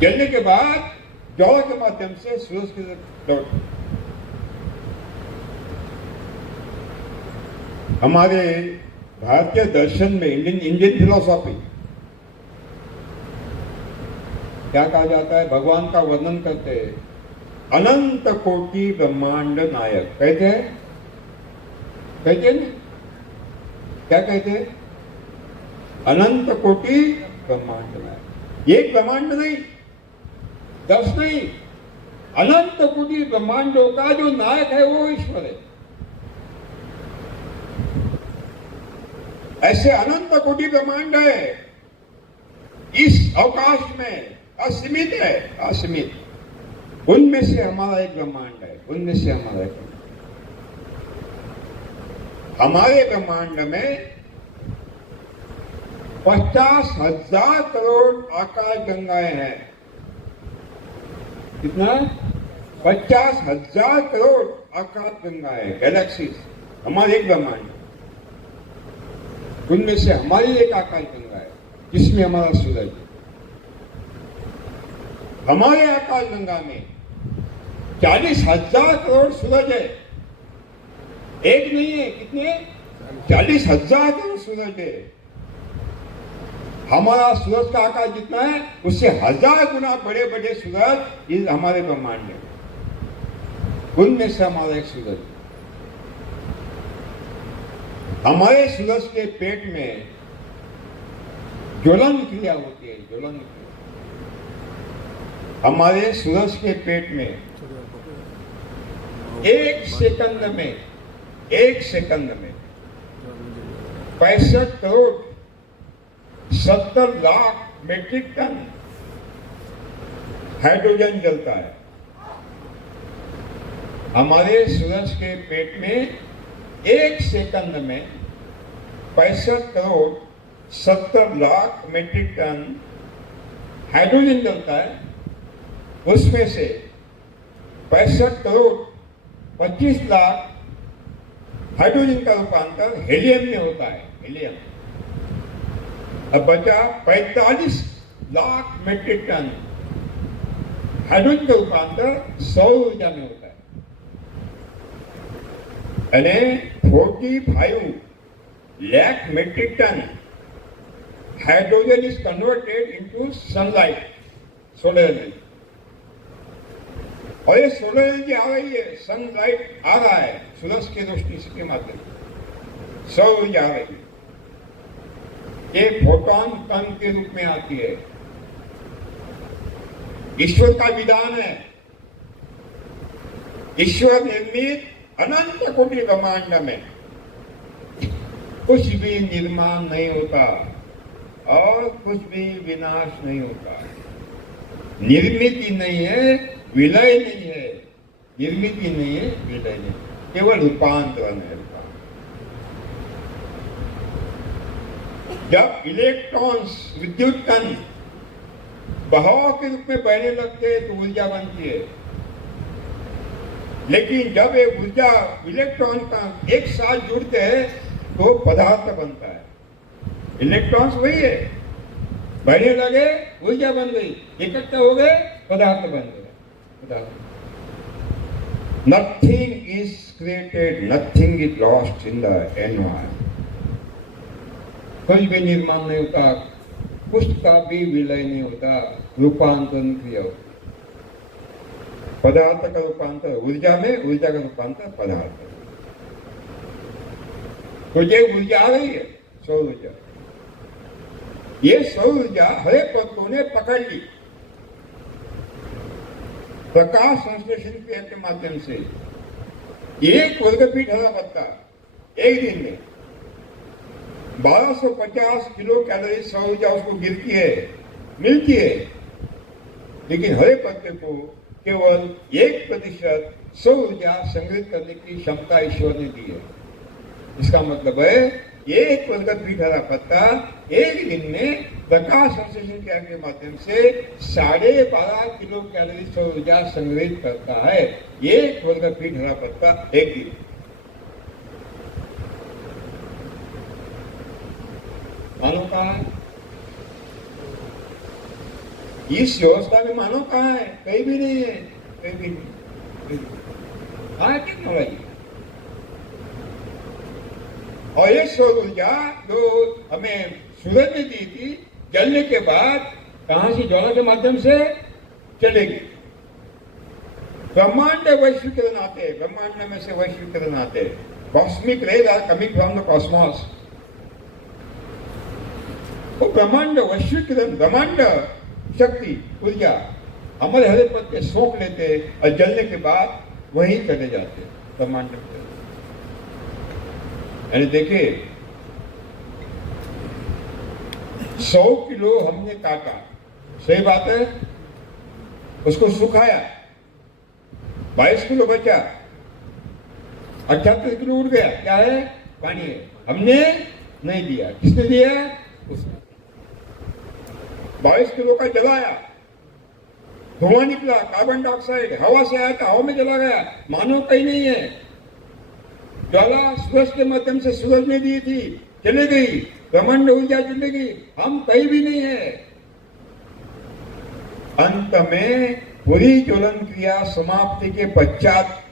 जलने के बाद ज्वाला के माध्यम से सूरज की तरफ हमारे भारतीय दर्शन में, इंडियन फिलोसॉफी क्या कहा जाता है? भगवान का वर्णन करते हैं, अनंत कोटि ब्रह्मांड नायक कहते हैं। कहते हैं ना, क्या कहते हैं? अनंत कोटि ब्रह्मांड में। एक ब्रह्मांड नहीं, 10 नहीं, अनंत कोटि ब्रह्मांडों का जो नायक है वो ईश्वर है। ऐसे अनंत कोटि ब्रह्मांड है, इस अवकाश में असीमित है, असीमित। उनमें से हमारा एक ब्रह्मांड है, उनमें से हमारा एक। हमारे ब्रह्मांड में 50,000 करोड़ आकाश गंगाएं हैं। कितना? 50,000 करोड़ आकाश गंगाएं, गैलेक्सीज हमारे एक ब्रह्मांड। उनमें से हमारी एक आकाश गंगा है जिसमें हमारा सूरज है। हमारे आकाश गंगा में 40,000 करोड़ सूरज है, एक नहीं है। कितने? 40,000 करोड़ सूरज है। हमारा सूरज का आकार जितना है उससे 1000 गुना बड़े बड़े सूरज इस हमारे ब्रह्मांड में, उनमें से हमारा एक सूरज। हमारे सूरज के पेट में ज्वलन क्रिया होती है, ज्वलन क्रिया। हमारे सूरज के पेट में एक सेकंड में 65 crore 70 lakh metric ton hydrogen जलता है। हमारे सूरज के पेट में एक सेकंड में 65 crore 70 lakh metric ton hydrogen जलता है। उसमें से 65 करोड़ 25 लाख हाइड्रोजन का रूपांतर हेलियम में होता है, हेलियम। अब बचा 45 लाख मेट्रिक टन हाइड्रोजन का रूपांतर सौर ऊर्जा में होता है। यानी 45 lakh metric ton hydrogen is converted into sunlight, solar energy. और ये सोलर एनर्जी आ रही है, सनलाइट आ रहा है सूरज की रोशनी के माध्यम से, सौर ऊर्जा आ रही है। ये फोटोन कण के रूप में आती है। ईश्वर का विधान है, ईश्वर निर्मित अनंत कोटि ब्रह्मांड में कुछ भी निर्माण नहीं होता और कुछ भी विनाश नहीं होता। निर्मित ही नहीं है, विलय नहीं है। निर्मित ही नहीं है, विलय नहीं, केवल रूपांतरण है। जब इलेक्ट्रॉन्स, विद्युत कण बहाव के रूप में बहने लगते हैं तो ऊर्जा बनती है। लेकिन जब एक ऊर्जा इलेक्ट्रॉन का एक साथ जुड़ते हैं तो पदार्थ बनता है। इलेक्ट्रॉन्स वही है, बहने लगे ऊर्जा बन गई, इकट्ठा हो गए पदार्थ बन गए। Nothing is created, nothing is lost in the environment. कुछ भी निर्माण नहीं होता, कुछ का भी विलय नहीं होता, रूपांतरण क्रिया होती। पदार्थ का रूपांतर ऊर्जा में, ऊर्जा का रूपांतर पदार्थ। तो ये ऊर्जा आ रही है, सौर ऊर्जा। ये सौर ऊर्जा हरे पत्तों ने पकड़ ली प्रकाश संश्लेषण क्रिया के माध्यम से। एक वर्गफीट हरा पत्ता एक दिन में 1250 किलो कैलोरी सौर ऊर्जा उसको गिरती है, मिलती है। लेकिन हरे पत्ते को केवल 1% सौर ऊर्जा संग्रहित करने की क्षमता ईश्वर ने दी है। इसका मतलब है एक वर्गफीट हरा पत्ता एक दिन में प्रकाश संश्लेषण क्रिया के माध्यम से 12.5 किलो कैलोरी सौर ऊर्जा संग्रहित करता है। एक वर्गफीट हरा पत्ता एक दिन। मानव कहाँ है? इस व्यवस्था में मानव कहाँ है? कहीं भी नहीं है, कहीं भी नहीं। हाँ, टेक्नोलॉजी। और ये सौर ऊर्जा जो हमें सूरज ने दी थी, जलने के बाद कहां से? ज्वाला के माध्यम से चलेगी। ब्रह्मांड वैश्वीकरण आते हैं, ब्रह्मांड में से वैश्वीकरण आते हैं। cosmic rays are coming from the cosmos. वो ब्रह्मांड, वैश्विक किरण, ब्रह्मांड शक्ति, ऊर्जा हमारे हरे पत्ते सोख लेते और जलने के बाद वहीं चले जाते ब्रह्मांड में। यानी देखिए 100 किलो हमने काटा, सही बात है, उसको सुखाया, 22 किलो बचा, 78 किलो उड़ गया। क्या है? पानी है। हमने नहीं दिया, किसने दिया? उसने। 22 किलो का जलाया, धुआं निकला, कार्बन डाइऑक्साइड हवा से आया था, हवा में चला गया, मानव कहीं नहीं है। ज्वाला सूरज के माध्यम से सूरज ने दी थी, चले गई, ब्रह्मांड ऊर्जा चली गई, हम कहीं भी नहीं है। अंत में पूरी ज्वलन क्रिया समाप्ति के पश्चात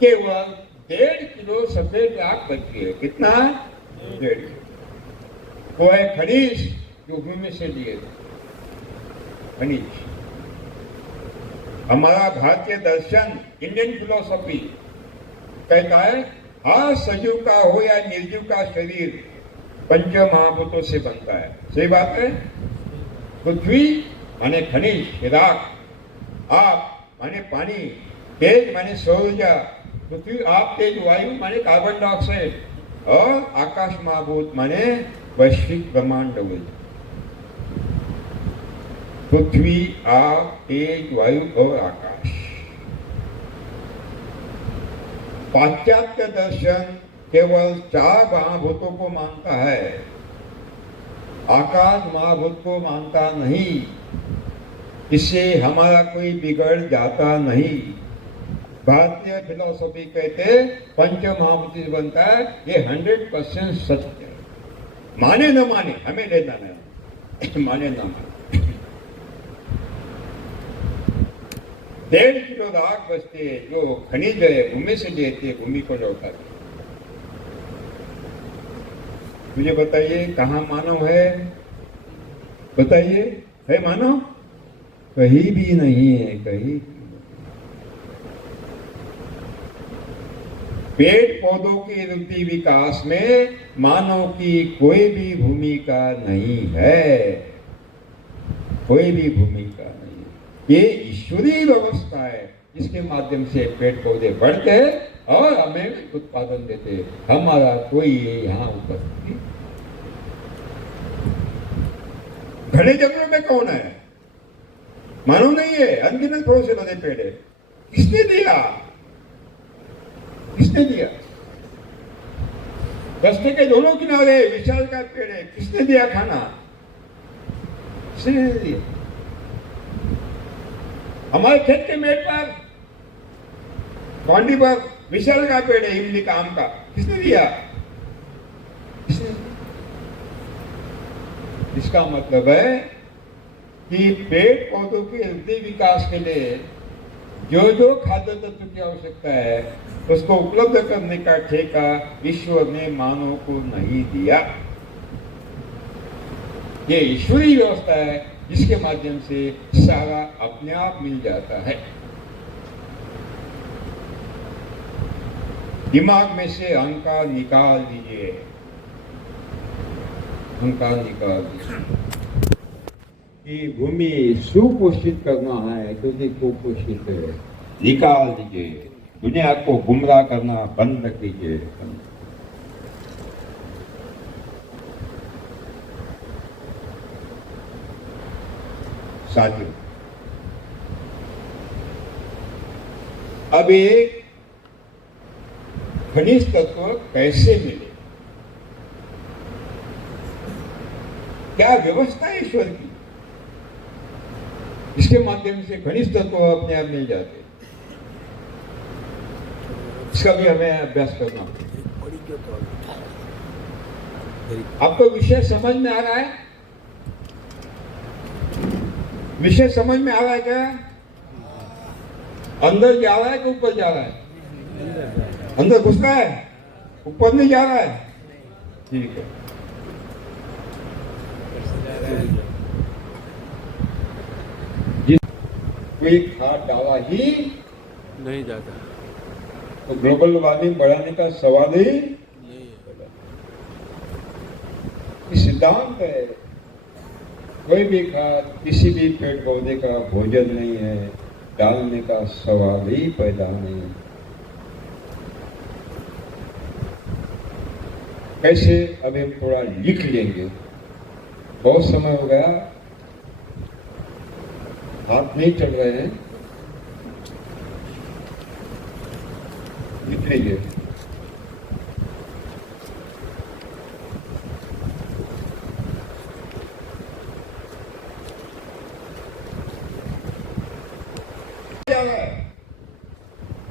केवल 1.5 किलो सफेद राख बची है। कितना? 1.5 किलो। वो है खनिज जो भूमि से लिए थे, खनिज। हमारा भारतीय दर्शन, इंडियन फिलोसफी कहता है हर सजीव का हो या निर्जीव का शरीर पंच महाभूतों से बनता है। सही बात है। पृथ्वी माने खनिज, राख, आप माने पानी, तेज माने सौर ऊर्जा, पृथ्वी आप, तेज वायु माने कार्बन डाइऑक्साइड, और आकाश महाभूत माने वैश्विक ब्रह्मांड ऊर्जा। पृथ्वी, आप, तेज, वायु और आकाश। पाश्चात्य दर्शन केवल 4 महाभूतों को मानता है, आकाश महाभूत को मानता नहीं। इससे हमारा कोई बिगड़ जाता नहीं। भारतीय फिलोसफी कहते पंच महाभूत से बनता है, ये 100% सत्य है। माने न माने हमें लेना नहीं, माने न माने। 1.5 किलो राख बचते जो खनिज है, भूमि से लेते, भूमि को लौटाते। मुझे बताइए कहाँ मानव है? बताइए, है मानव? कहीं भी नहीं है, कहीं। पेड़ पौधों के वृद्धि विकास में मानव की कोई भी भूमिका नहीं है, कोई भी भूमिका नहीं। ये ईश्वरीय व्यवस्था है जिसके माध्यम से पेड़ पौधे बढ़ते हैं और हमें उत्पादन देते हैं। हमारा कोई यहाँ उपस्थिति। घने जंगलों में कौन है? मानव नहीं है, अनगिनत फलों से लदे पेड़ है। किसने दिया? किसने दिया? रास्ते के दोनों किनारे विशाल का पेड़ है, किसने दिया खाना? किसने दिया? हमारे खेत के मेट पर, बाउंड्री पर विशाल का पेड़ है, इमली का, आम का, किसने दिया? किसने? इसका मतलब है कि पेड़ पौधों के वृद्धि विकास के लिए जो जो खाद्य तत्व की आवश्यकता है उसको उपलब्ध करने का ठेका ईश्वर ने मानव को नहीं दिया। ये ईश्वरीय व्यवस्था है जिसके माध्यम से सारा अपने आप मिल जाता है। दिमाग में से अहंकार निकाल दीजिए, अहंकार निकाल दीजिए। कि भूमि सुपोषित करना है क्योंकि कुपोषित है, निकाल दीजिए। दुनिया को गुमराह करना बंद कीजिए। साथियों, अब एक खनिज तत्व कैसे मिले? क्या व्यवस्था है ईश्वर की इसके माध्यम से खनिज तत्व अपने आप मिल जाते? इसका भी हमें अभ्यास करना होगा। आपको विषय समझ में आ रहा है? विषय समझ में आ रहा है क्या? अंदर जा रहा है कि ऊपर जा रहा है? अंदर घुस रहा है, ऊपर नहीं जा रहा है। ठीक है। कोई खाद डाला ही नहीं जाता। तो ग्लोबल वार्मिंग बढ़ाने का सवाल ही सिद्धांत है। कोई भी खाद किसी भी पेड़ पौधे का भोजन नहीं है, डालने का सवाल ही पैदा नहीं। कैसे? अभी हम थोड़ा लिख लेंगे, बहुत समय हो गया, हाथ नहीं चल रहे हैं, लिख लीजिए।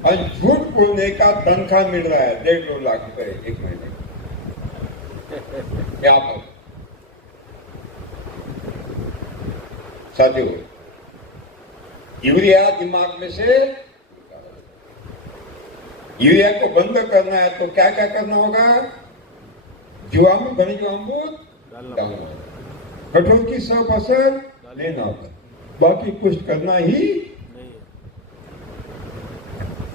और झूठ बोलने का तनख्वाह मिल रहा है 1.5 लाख रुपए एक महीने यहाँ पर। साथियों, यूरिया दिमाग में से, यूरिया को बंद करना है तो क्या क्या करना होगा? जीवाणु घनी जीवाणु डालना होगा, कठोर की 100% लेना होगा, बाकी कुछ करना ही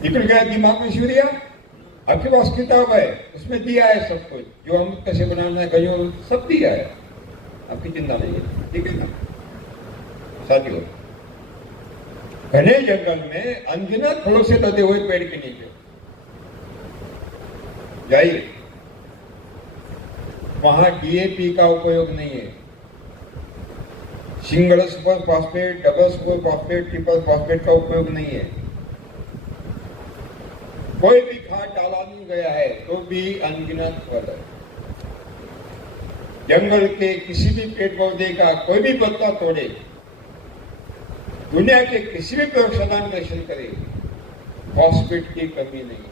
निकल गया दिमाग में यूरिया। आपके पास किताब है, उसमें दिया है सब कुछ, जो हम कैसे बनाना है, गयो सब दिया है, आपकी चिंता नहीं है, ठीक है ना? साथियों, घने जंगल में अनगिनत फलों से लदे हुए पेड़ के नीचे जाइए, वहां डीएपी का उपयोग नहीं है, single super phosphate, double super phosphate, triple phosphate का उपयोग नहीं है। कोई भी खाद डाला नहीं गया है तो भी अनगिनत फल है। जंगल के किसी भी पेड़ पौधे का कोई भी पत्ता तोड़े, दुनिया के किसी भी प्रयोगशाला में परीक्षण करे, फॉस्फेट की कमी नहीं।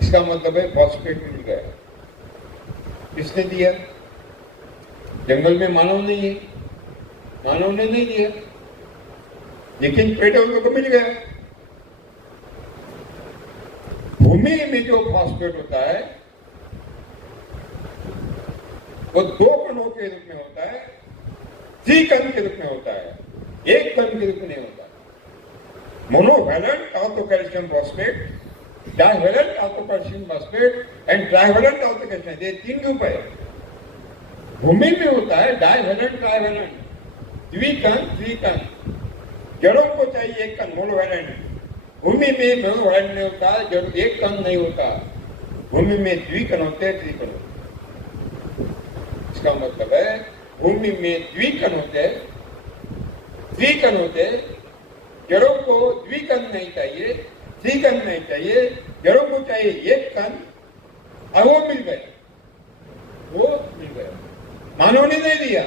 इसका मतलब है फॉस्फेट मिल गया। किसने दिया? जंगल में मानव नहीं है, मानव ने नहीं दिया, लेकिन पेड़ पौधों को मिल गया। भूमि में जो फॉस्फेट होता है वो 2 कणों के रूप में होता है, 3 कण के रूप में होता है, 1 कण के रूप में नहीं होता। Monovalent ortho calcium phosphate, divalent ortho calcium phosphate and trivalent ortho calcium, ये 3 रूप है। भूमि में होता है डाइवैलेंट, ट्राइवैलेंट, द्विकण, त्रिकण। जड़ों को चाहिए 1 कण, मोनोवैलेंट। भूमि में मोनोवैलेंट नहीं होता, जब 1 कण नहीं होता, भूमि में द्विकण होते हैं, त्रिकण होते। इसका मतलब है भूमि में द्विकण होते, त्रिकण होते, जड़ों को द्विकण नहीं चाहिए, त्रिकण नहीं चाहिए, जड़ों को चाहिए 1 कण, और वो मिल गए, वो मिल गया, मानव ने नहीं दिया।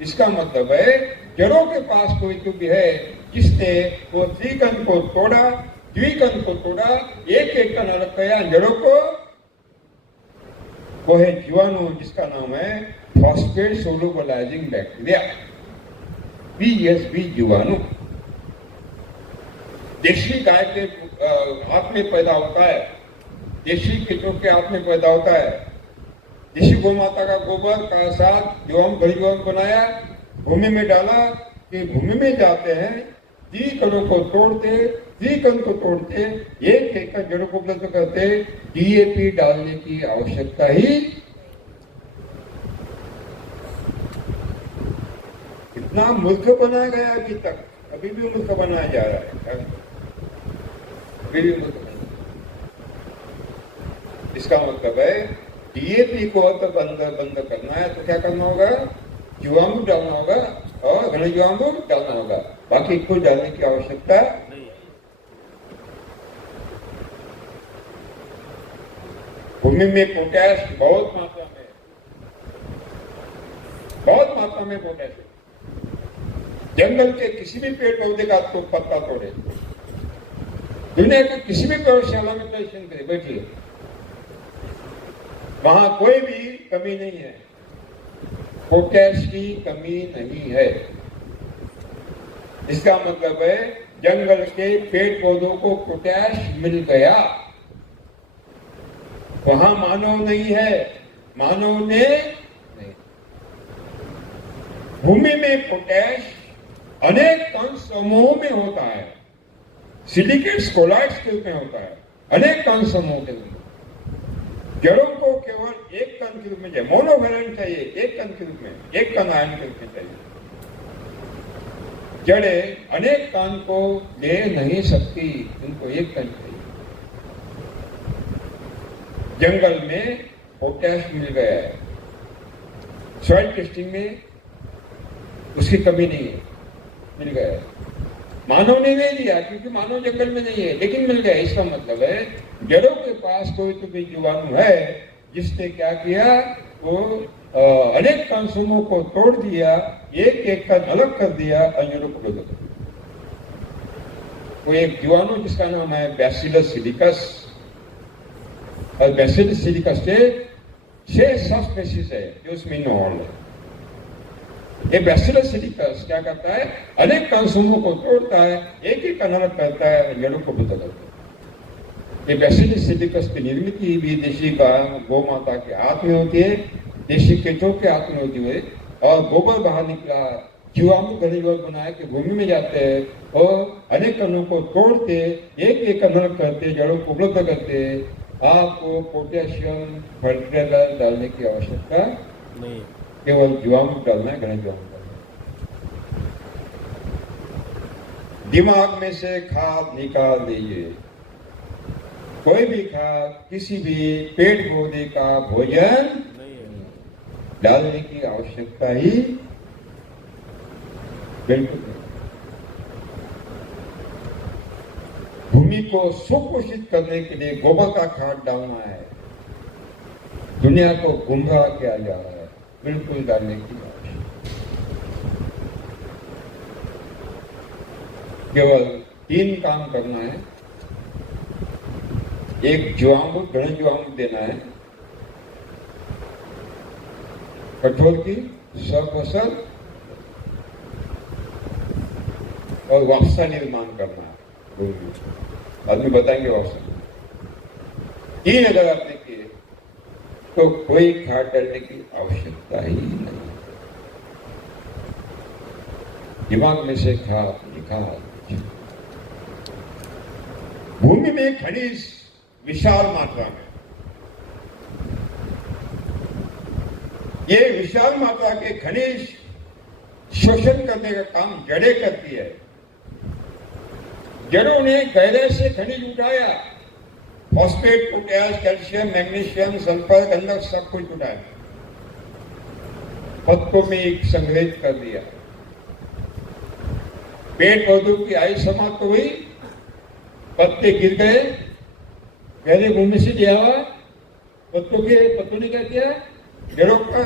इसका मतलब है जड़ों के पास कोई तो भी है जिसने वो त्रिकण को तोड़ा, द्विकण को तोड़ा, 1 कण अलग किया, जड़ों को, वो है जीवाणु, जिसका नाम है फॉस्फेट सोलुबलाइजिंग बैक्टीरिया, पीएसबी जीवाणु। देशी गाय के हाथ में पैदा होता है, देशी कीटों के हाथ में पैदा होता है। देशी गौ माता का गोबर का साथ जो हम गरीबों बनाया, भूमि में डाला, कि भूमि में जाते हैं, द्विकणों को तोड़ते, त्रिकण को तोड़ते, 1 का जड़ों को उपलब्ध करते, डीएपी डालने की आवश्यकता ही। इतना मूर्ख बनाया गया अभी तक, अभी भी मूर्ख बनाया जा रहा है, अभी भी मूर्ख बनाया। इसका मतलब है डीएपी को तो बंद करना है तो क्या करना होगा? जीवाणु डालना होगा और घने जीवाणु डालना होगा, बाकी कुछ डालने की आवश्यकता नहीं। भूमि में पोटैश बहुत मात्रा में पोटैश है। जंगल के किसी भी पेड़ पौधे का तो पत्ता तोड़े, दुनिया के किसी भी प्रयोगशाला में परीक्षण करे, बैठिए, वहां कोई भी कमी नहीं है, पोटैश की कमी नहीं है। इसका मतलब है जंगल के पेड़ पौधों को पोटैश मिल गया, वहां मानव नहीं है, मानव ने नहीं। भूमि में पोटैश अनेक कण समूह में होता है, सिलिकेट्स कोलाइड्स के रूप में होता है, अनेक कण समूह के रूप में। जड़ों को केवल एक कण के रूप में चाहिए, मोनोवैलेंट चाहिए, एक कण के रूप में, एक कण आयन के रूप में चाहिए। जड़ें अनेक कण को ले नहीं सकती, उनको एक कण चाहिए। जंगल में पोटैश मिल गया है, सॉइल टेस्टिंग में उसकी कमी नहीं है, मिल गया है। मानव ने नहीं दिया क्योंकि मानव जंगल में नहीं है, लेकिन मिल गया। इसका मतलब है जड़ों के पास कोई तो भी जीवाणु है जिसने क्या किया, वो अनेक कण समूह को तोड़ दिया, एक एक कण अलग कर दिया और जड़ों को बदल दिया। कोई एक जीवाणु जिसका नाम है बैसिलस सिलिकस, और बैसिलस सिलिकस के 6 सब स्पीशीज है जो उसमें इन्वॉल्व है। ये बैसिलस सिलिकस क्या करता है, अनेक कण समूह को तोड़ता है, एक एक कण अलग करता है, जड़ों को बदल देता है। ये बैसिलस सिलिकस की निर्मित भी देशी गौ माता के हाथ में होती है, देशी केंचों के हाथ में होती है, और गोबर बाहर निकला, जीवाणु घनीभूत बनाए के भूमि में जाते हैं और अनेक कणों को तोड़ते, एक एक कण अलग करते, जड़ों को उपलब्ध करते। आपको पोटेशियम फर्टिलाइजर डालने की आवश्यकता नहीं, केवल जीवाणु डालना है, घने जीवाणु डालना है। दिमाग में से खाद निकाल दीजिए। कोई भी खाद किसी भी पेड़ पौधे का भोजन नहीं, डालने की आवश्यकता ही बिल्कुल नहीं। भूमि को सुपोषित करने के लिए गोबर का खाद डालना है। दुनिया को गुमराह किया जा रहा है, बिल्कुल डालने की आवश्यकता। केवल 3 काम करना है। एक जीवाणु, घन जीवाणु देना है, कठोर की सफसल और वापसा निर्माण करना है। आदमी बताएंगे वापसा। 3 अगर आपने किए तो कोई खाद डालने की आवश्यकता ही नहीं। दिमाग में से खाद निकाल। भूमि में खनिज विशाल मात्रा में, ये विशाल मात्रा के खनिज शोषण करने का काम जड़ें करती है। जड़ों ने गहरे से खनिज उठाया, phosphate, potash, calcium, magnesium, sulphur, गंधक, सब कुछ उठाया, पत्तों में संग्रहित कर दिया। पेड़ पौधों की आयु समाप्त हो गई, पत्ते गिर गए, गहरे भूमि से लिया हुआ पत्तों ने क्या किया, जड़ों पर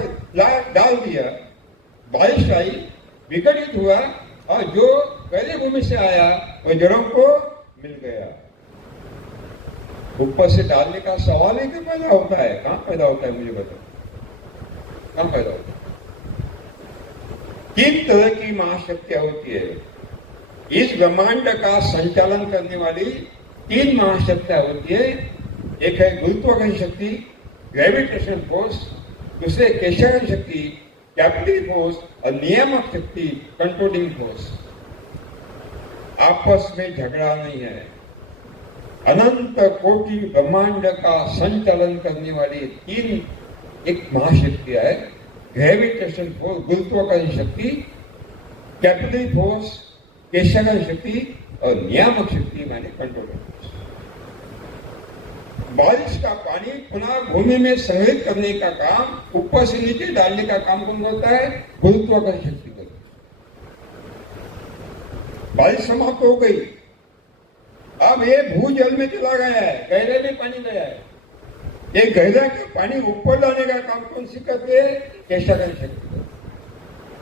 डाल दिया। बारिश आई, विघटित हुआ, और जो गहरे भूमि से आया वो जड़ों को मिल गया। ऊपर से डालने का सवाल ही क्यों पैदा होता है? कहां पैदा होता है, मुझे बताओ, कहां पैदा होता है? 3 तरह की महाशक्तियां होती है। इस ब्रह्मांड का संचालन करने वाली 3 महाशक्तियां होती है। एक है गुरुत्वाकर्षण शक्ति, ग्रेविटेशन फोर्स, दूसरे केशाकर्षण शक्ति, कैपिटल फोर्स, और नियामक शक्ति, कंट्रोलिंग फोर्स। आपस में झगड़ा नहीं है। अनंत कोटि ब्रह्मांड का संचालन करने वाली 3 एक महाशक्तियां है। ग्रेविटेशन फोर्स, गुरुत्वाकर्षण शक्ति, कैपिटल फोर्स, केशाकर्षण शक्ति, और नियामक शक्ति माने कंट्रोलिंग फोर्स। बारिश का पानी पुनः भूमि में संग्रहित करने का काम, ऊपर से नीचे डालने का काम कौन करता है? गुरुत्वाकर्षण शक्ति करती है। बारिश समाप्त हो गई, अब ये भूजल में चला गया है, गहरे में पानी गया है। ये गहरा के पानी ऊपर लाने का काम कौन सी करते है? केशाकर्षण शक्ति करती है।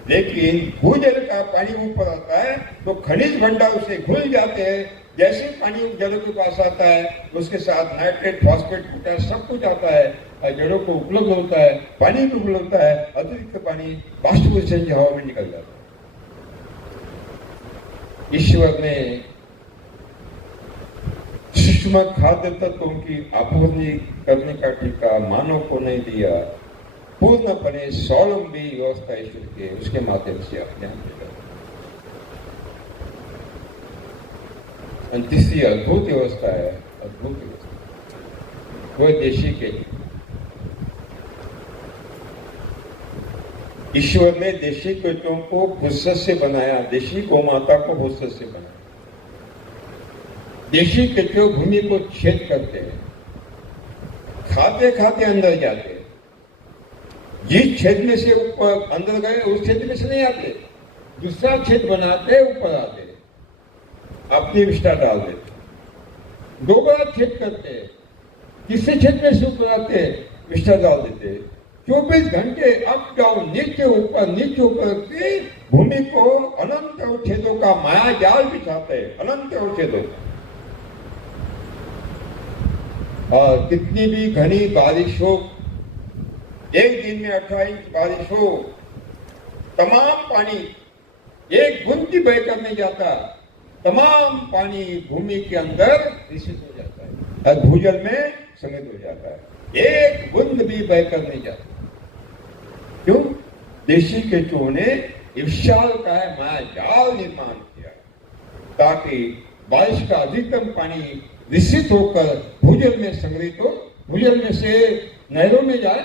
लेकिन भूजल का पानी ऊपर आता है तो खनिज भंडार उसे घुल जाते हैं। जैसे पानी जड़ों के पास आता है, उसके साथ नाइट्रेट, फॉस्फेट, पोटाश सब कुछ आता है, और जड़ों को उपलब्ध होता है, पानी भी उपलब्ध होता है। अतिरिक्त पानी बाष्पीभूत हवा में निकल जाता है। ईश्वर ने सूक्ष्म खाद्य तत्वों की आपूर्ति करने का टीका मानव को नहीं दिया। पूर्णपणे स्वावलंबी व्यवस्था ईश्वर के, उसके माध्यम से अपने आणि तिसरी अद्भुत व्यवस्था है, अद्भुत व्यवस्था, वो देशी केचुं। ईश्वर ने देशी केचुओं को भूसत से बनाया, देशी गोमाता को भूसत से बनाया। देशी केचुए भूमि को छेद करते हैं, खाते खाते अंदर जाते हैं, जिस छेद में से ऊपर अंदर गए उस छेद में से नहीं आते, दूसरा छेद बनाते ऊपर आते, अपनी विष्ठा डाल देते, दोबारा छेद करते, तीसरे छेद में से ऊपर आते, विष्ठा डाल देते, 24 घंटे अप डाउन, नीचे ऊपर की भूमि को अनंत अवच्छेदों का माया जाल बिछाते हैं, अनंत अवच्छेदों का। और कितनी भी घनी बारिश हो, एक दिन में 18 इंच बारिश हो, तमाम पानी एक बूंद भी बहकर नहीं जाता, तमाम पानी भूमि के अंदर रिसित हो जाता है और भूजल में समित हो जाता है, एक बूंद भी बहकर नहीं जाता। क्यों? देशी केचुओं ने विशाल का माया जाल निर्माण किया ताकि बारिश का अधिकतम पानी रिसित होकर भूजल में संग्रहित हो, भूजल में से नहरों में जाए,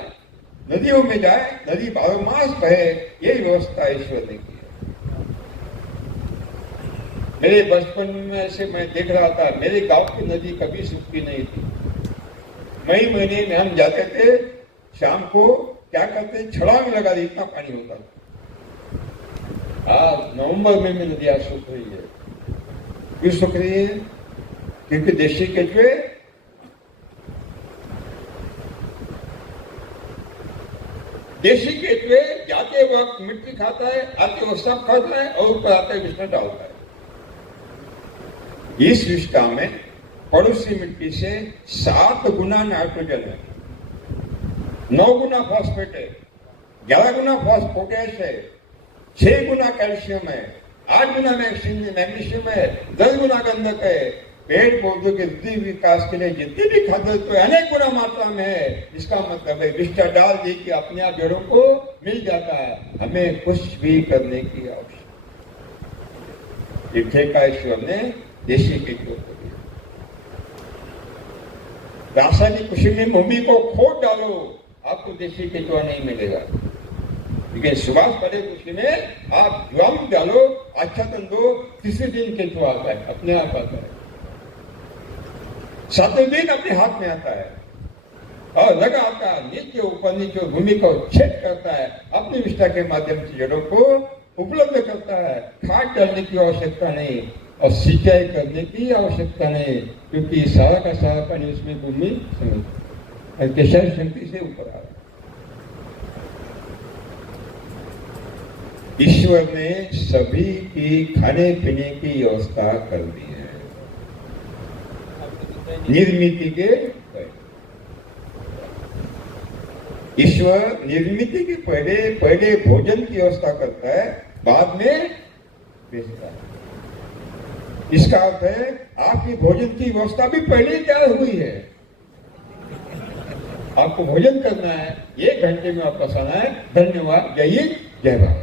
नदियों में जाए, नदी बारहमास बहे, यही व्यवस्था ईश्वर ने की है। मेरे बचपन में से मैं देख रहा था, मेरे गांव की नदी कभी सूखती नहीं थी। मई महीने में हम जाते थे, शाम को क्या करते, छलांग लगा दी, इतना पानी होता था। आज नवंबर में नदियां सूख रही है। क्यों सूख रही है? क्योंकि देशी केचुए जाते वक्त मिट्टी खाता है, आते वक्त सब खाता है और ऊपर आते विष्ठा डालता है। इस विष्ठा में पड़ोसी मिट्टी से 7 गुना नाइट्रोजन है, 9 गुना फॉस्फेट है, 11 गुना पोटेश है, 6 गुना कैल्शियम है, 8 गुना मैग्नीशियम है, 10 गुना गंधक है। पेड़ पौधों के वृद्धि विकास के लिए जितनी भी खाद्य तो अनेक गुना मात्रा में है। इसका मतलब है विष्ठा डाल दी कि अपने आप जड़ों को मिल जाता है, हमें कुछ भी करने की आवश्यकता। ठेका ईश्वर ने देशी केचुओं को दिया। रासायनिक कृषि में भूमि को खोद डालो, आपको देशी केचुआ नहीं मिलेगा। लेकिन सुभाष पड़े कृषि में आप ज्वाम डालो, आच्छादन दो, तीसरे दिन केचुआ आता है, अपने आप आता है, 7वें दिन अपने हाथ में आता है और लगाता है, नीचे ऊपर नीचे भूमि को छेद करता है, अपनी विष्ठा के माध्यम से जड़ों को उपलब्ध करता है। खाद डालने की आवश्यकता नहीं और सिंचाई करने की आवश्यकता नहीं, क्योंकि सारा का सारा पानी उसमें भूमि केशर शक्ति से ऊपर आ रहा है। ईश्वर ने सभी की खाने पीने की व्यवस्था कर दी है। निर्मिति के ईश्वर निर्मिति के पहले भोजन की व्यवस्था करता है, बाद में बेचता है। इसका अर्थ है आपकी भोजन की व्यवस्था भी पहले ही तैयार हुई है। आपको भोजन करना है, 1 घंटे में वापस आना है। धन्यवाद। जय हिंद, जय भारत।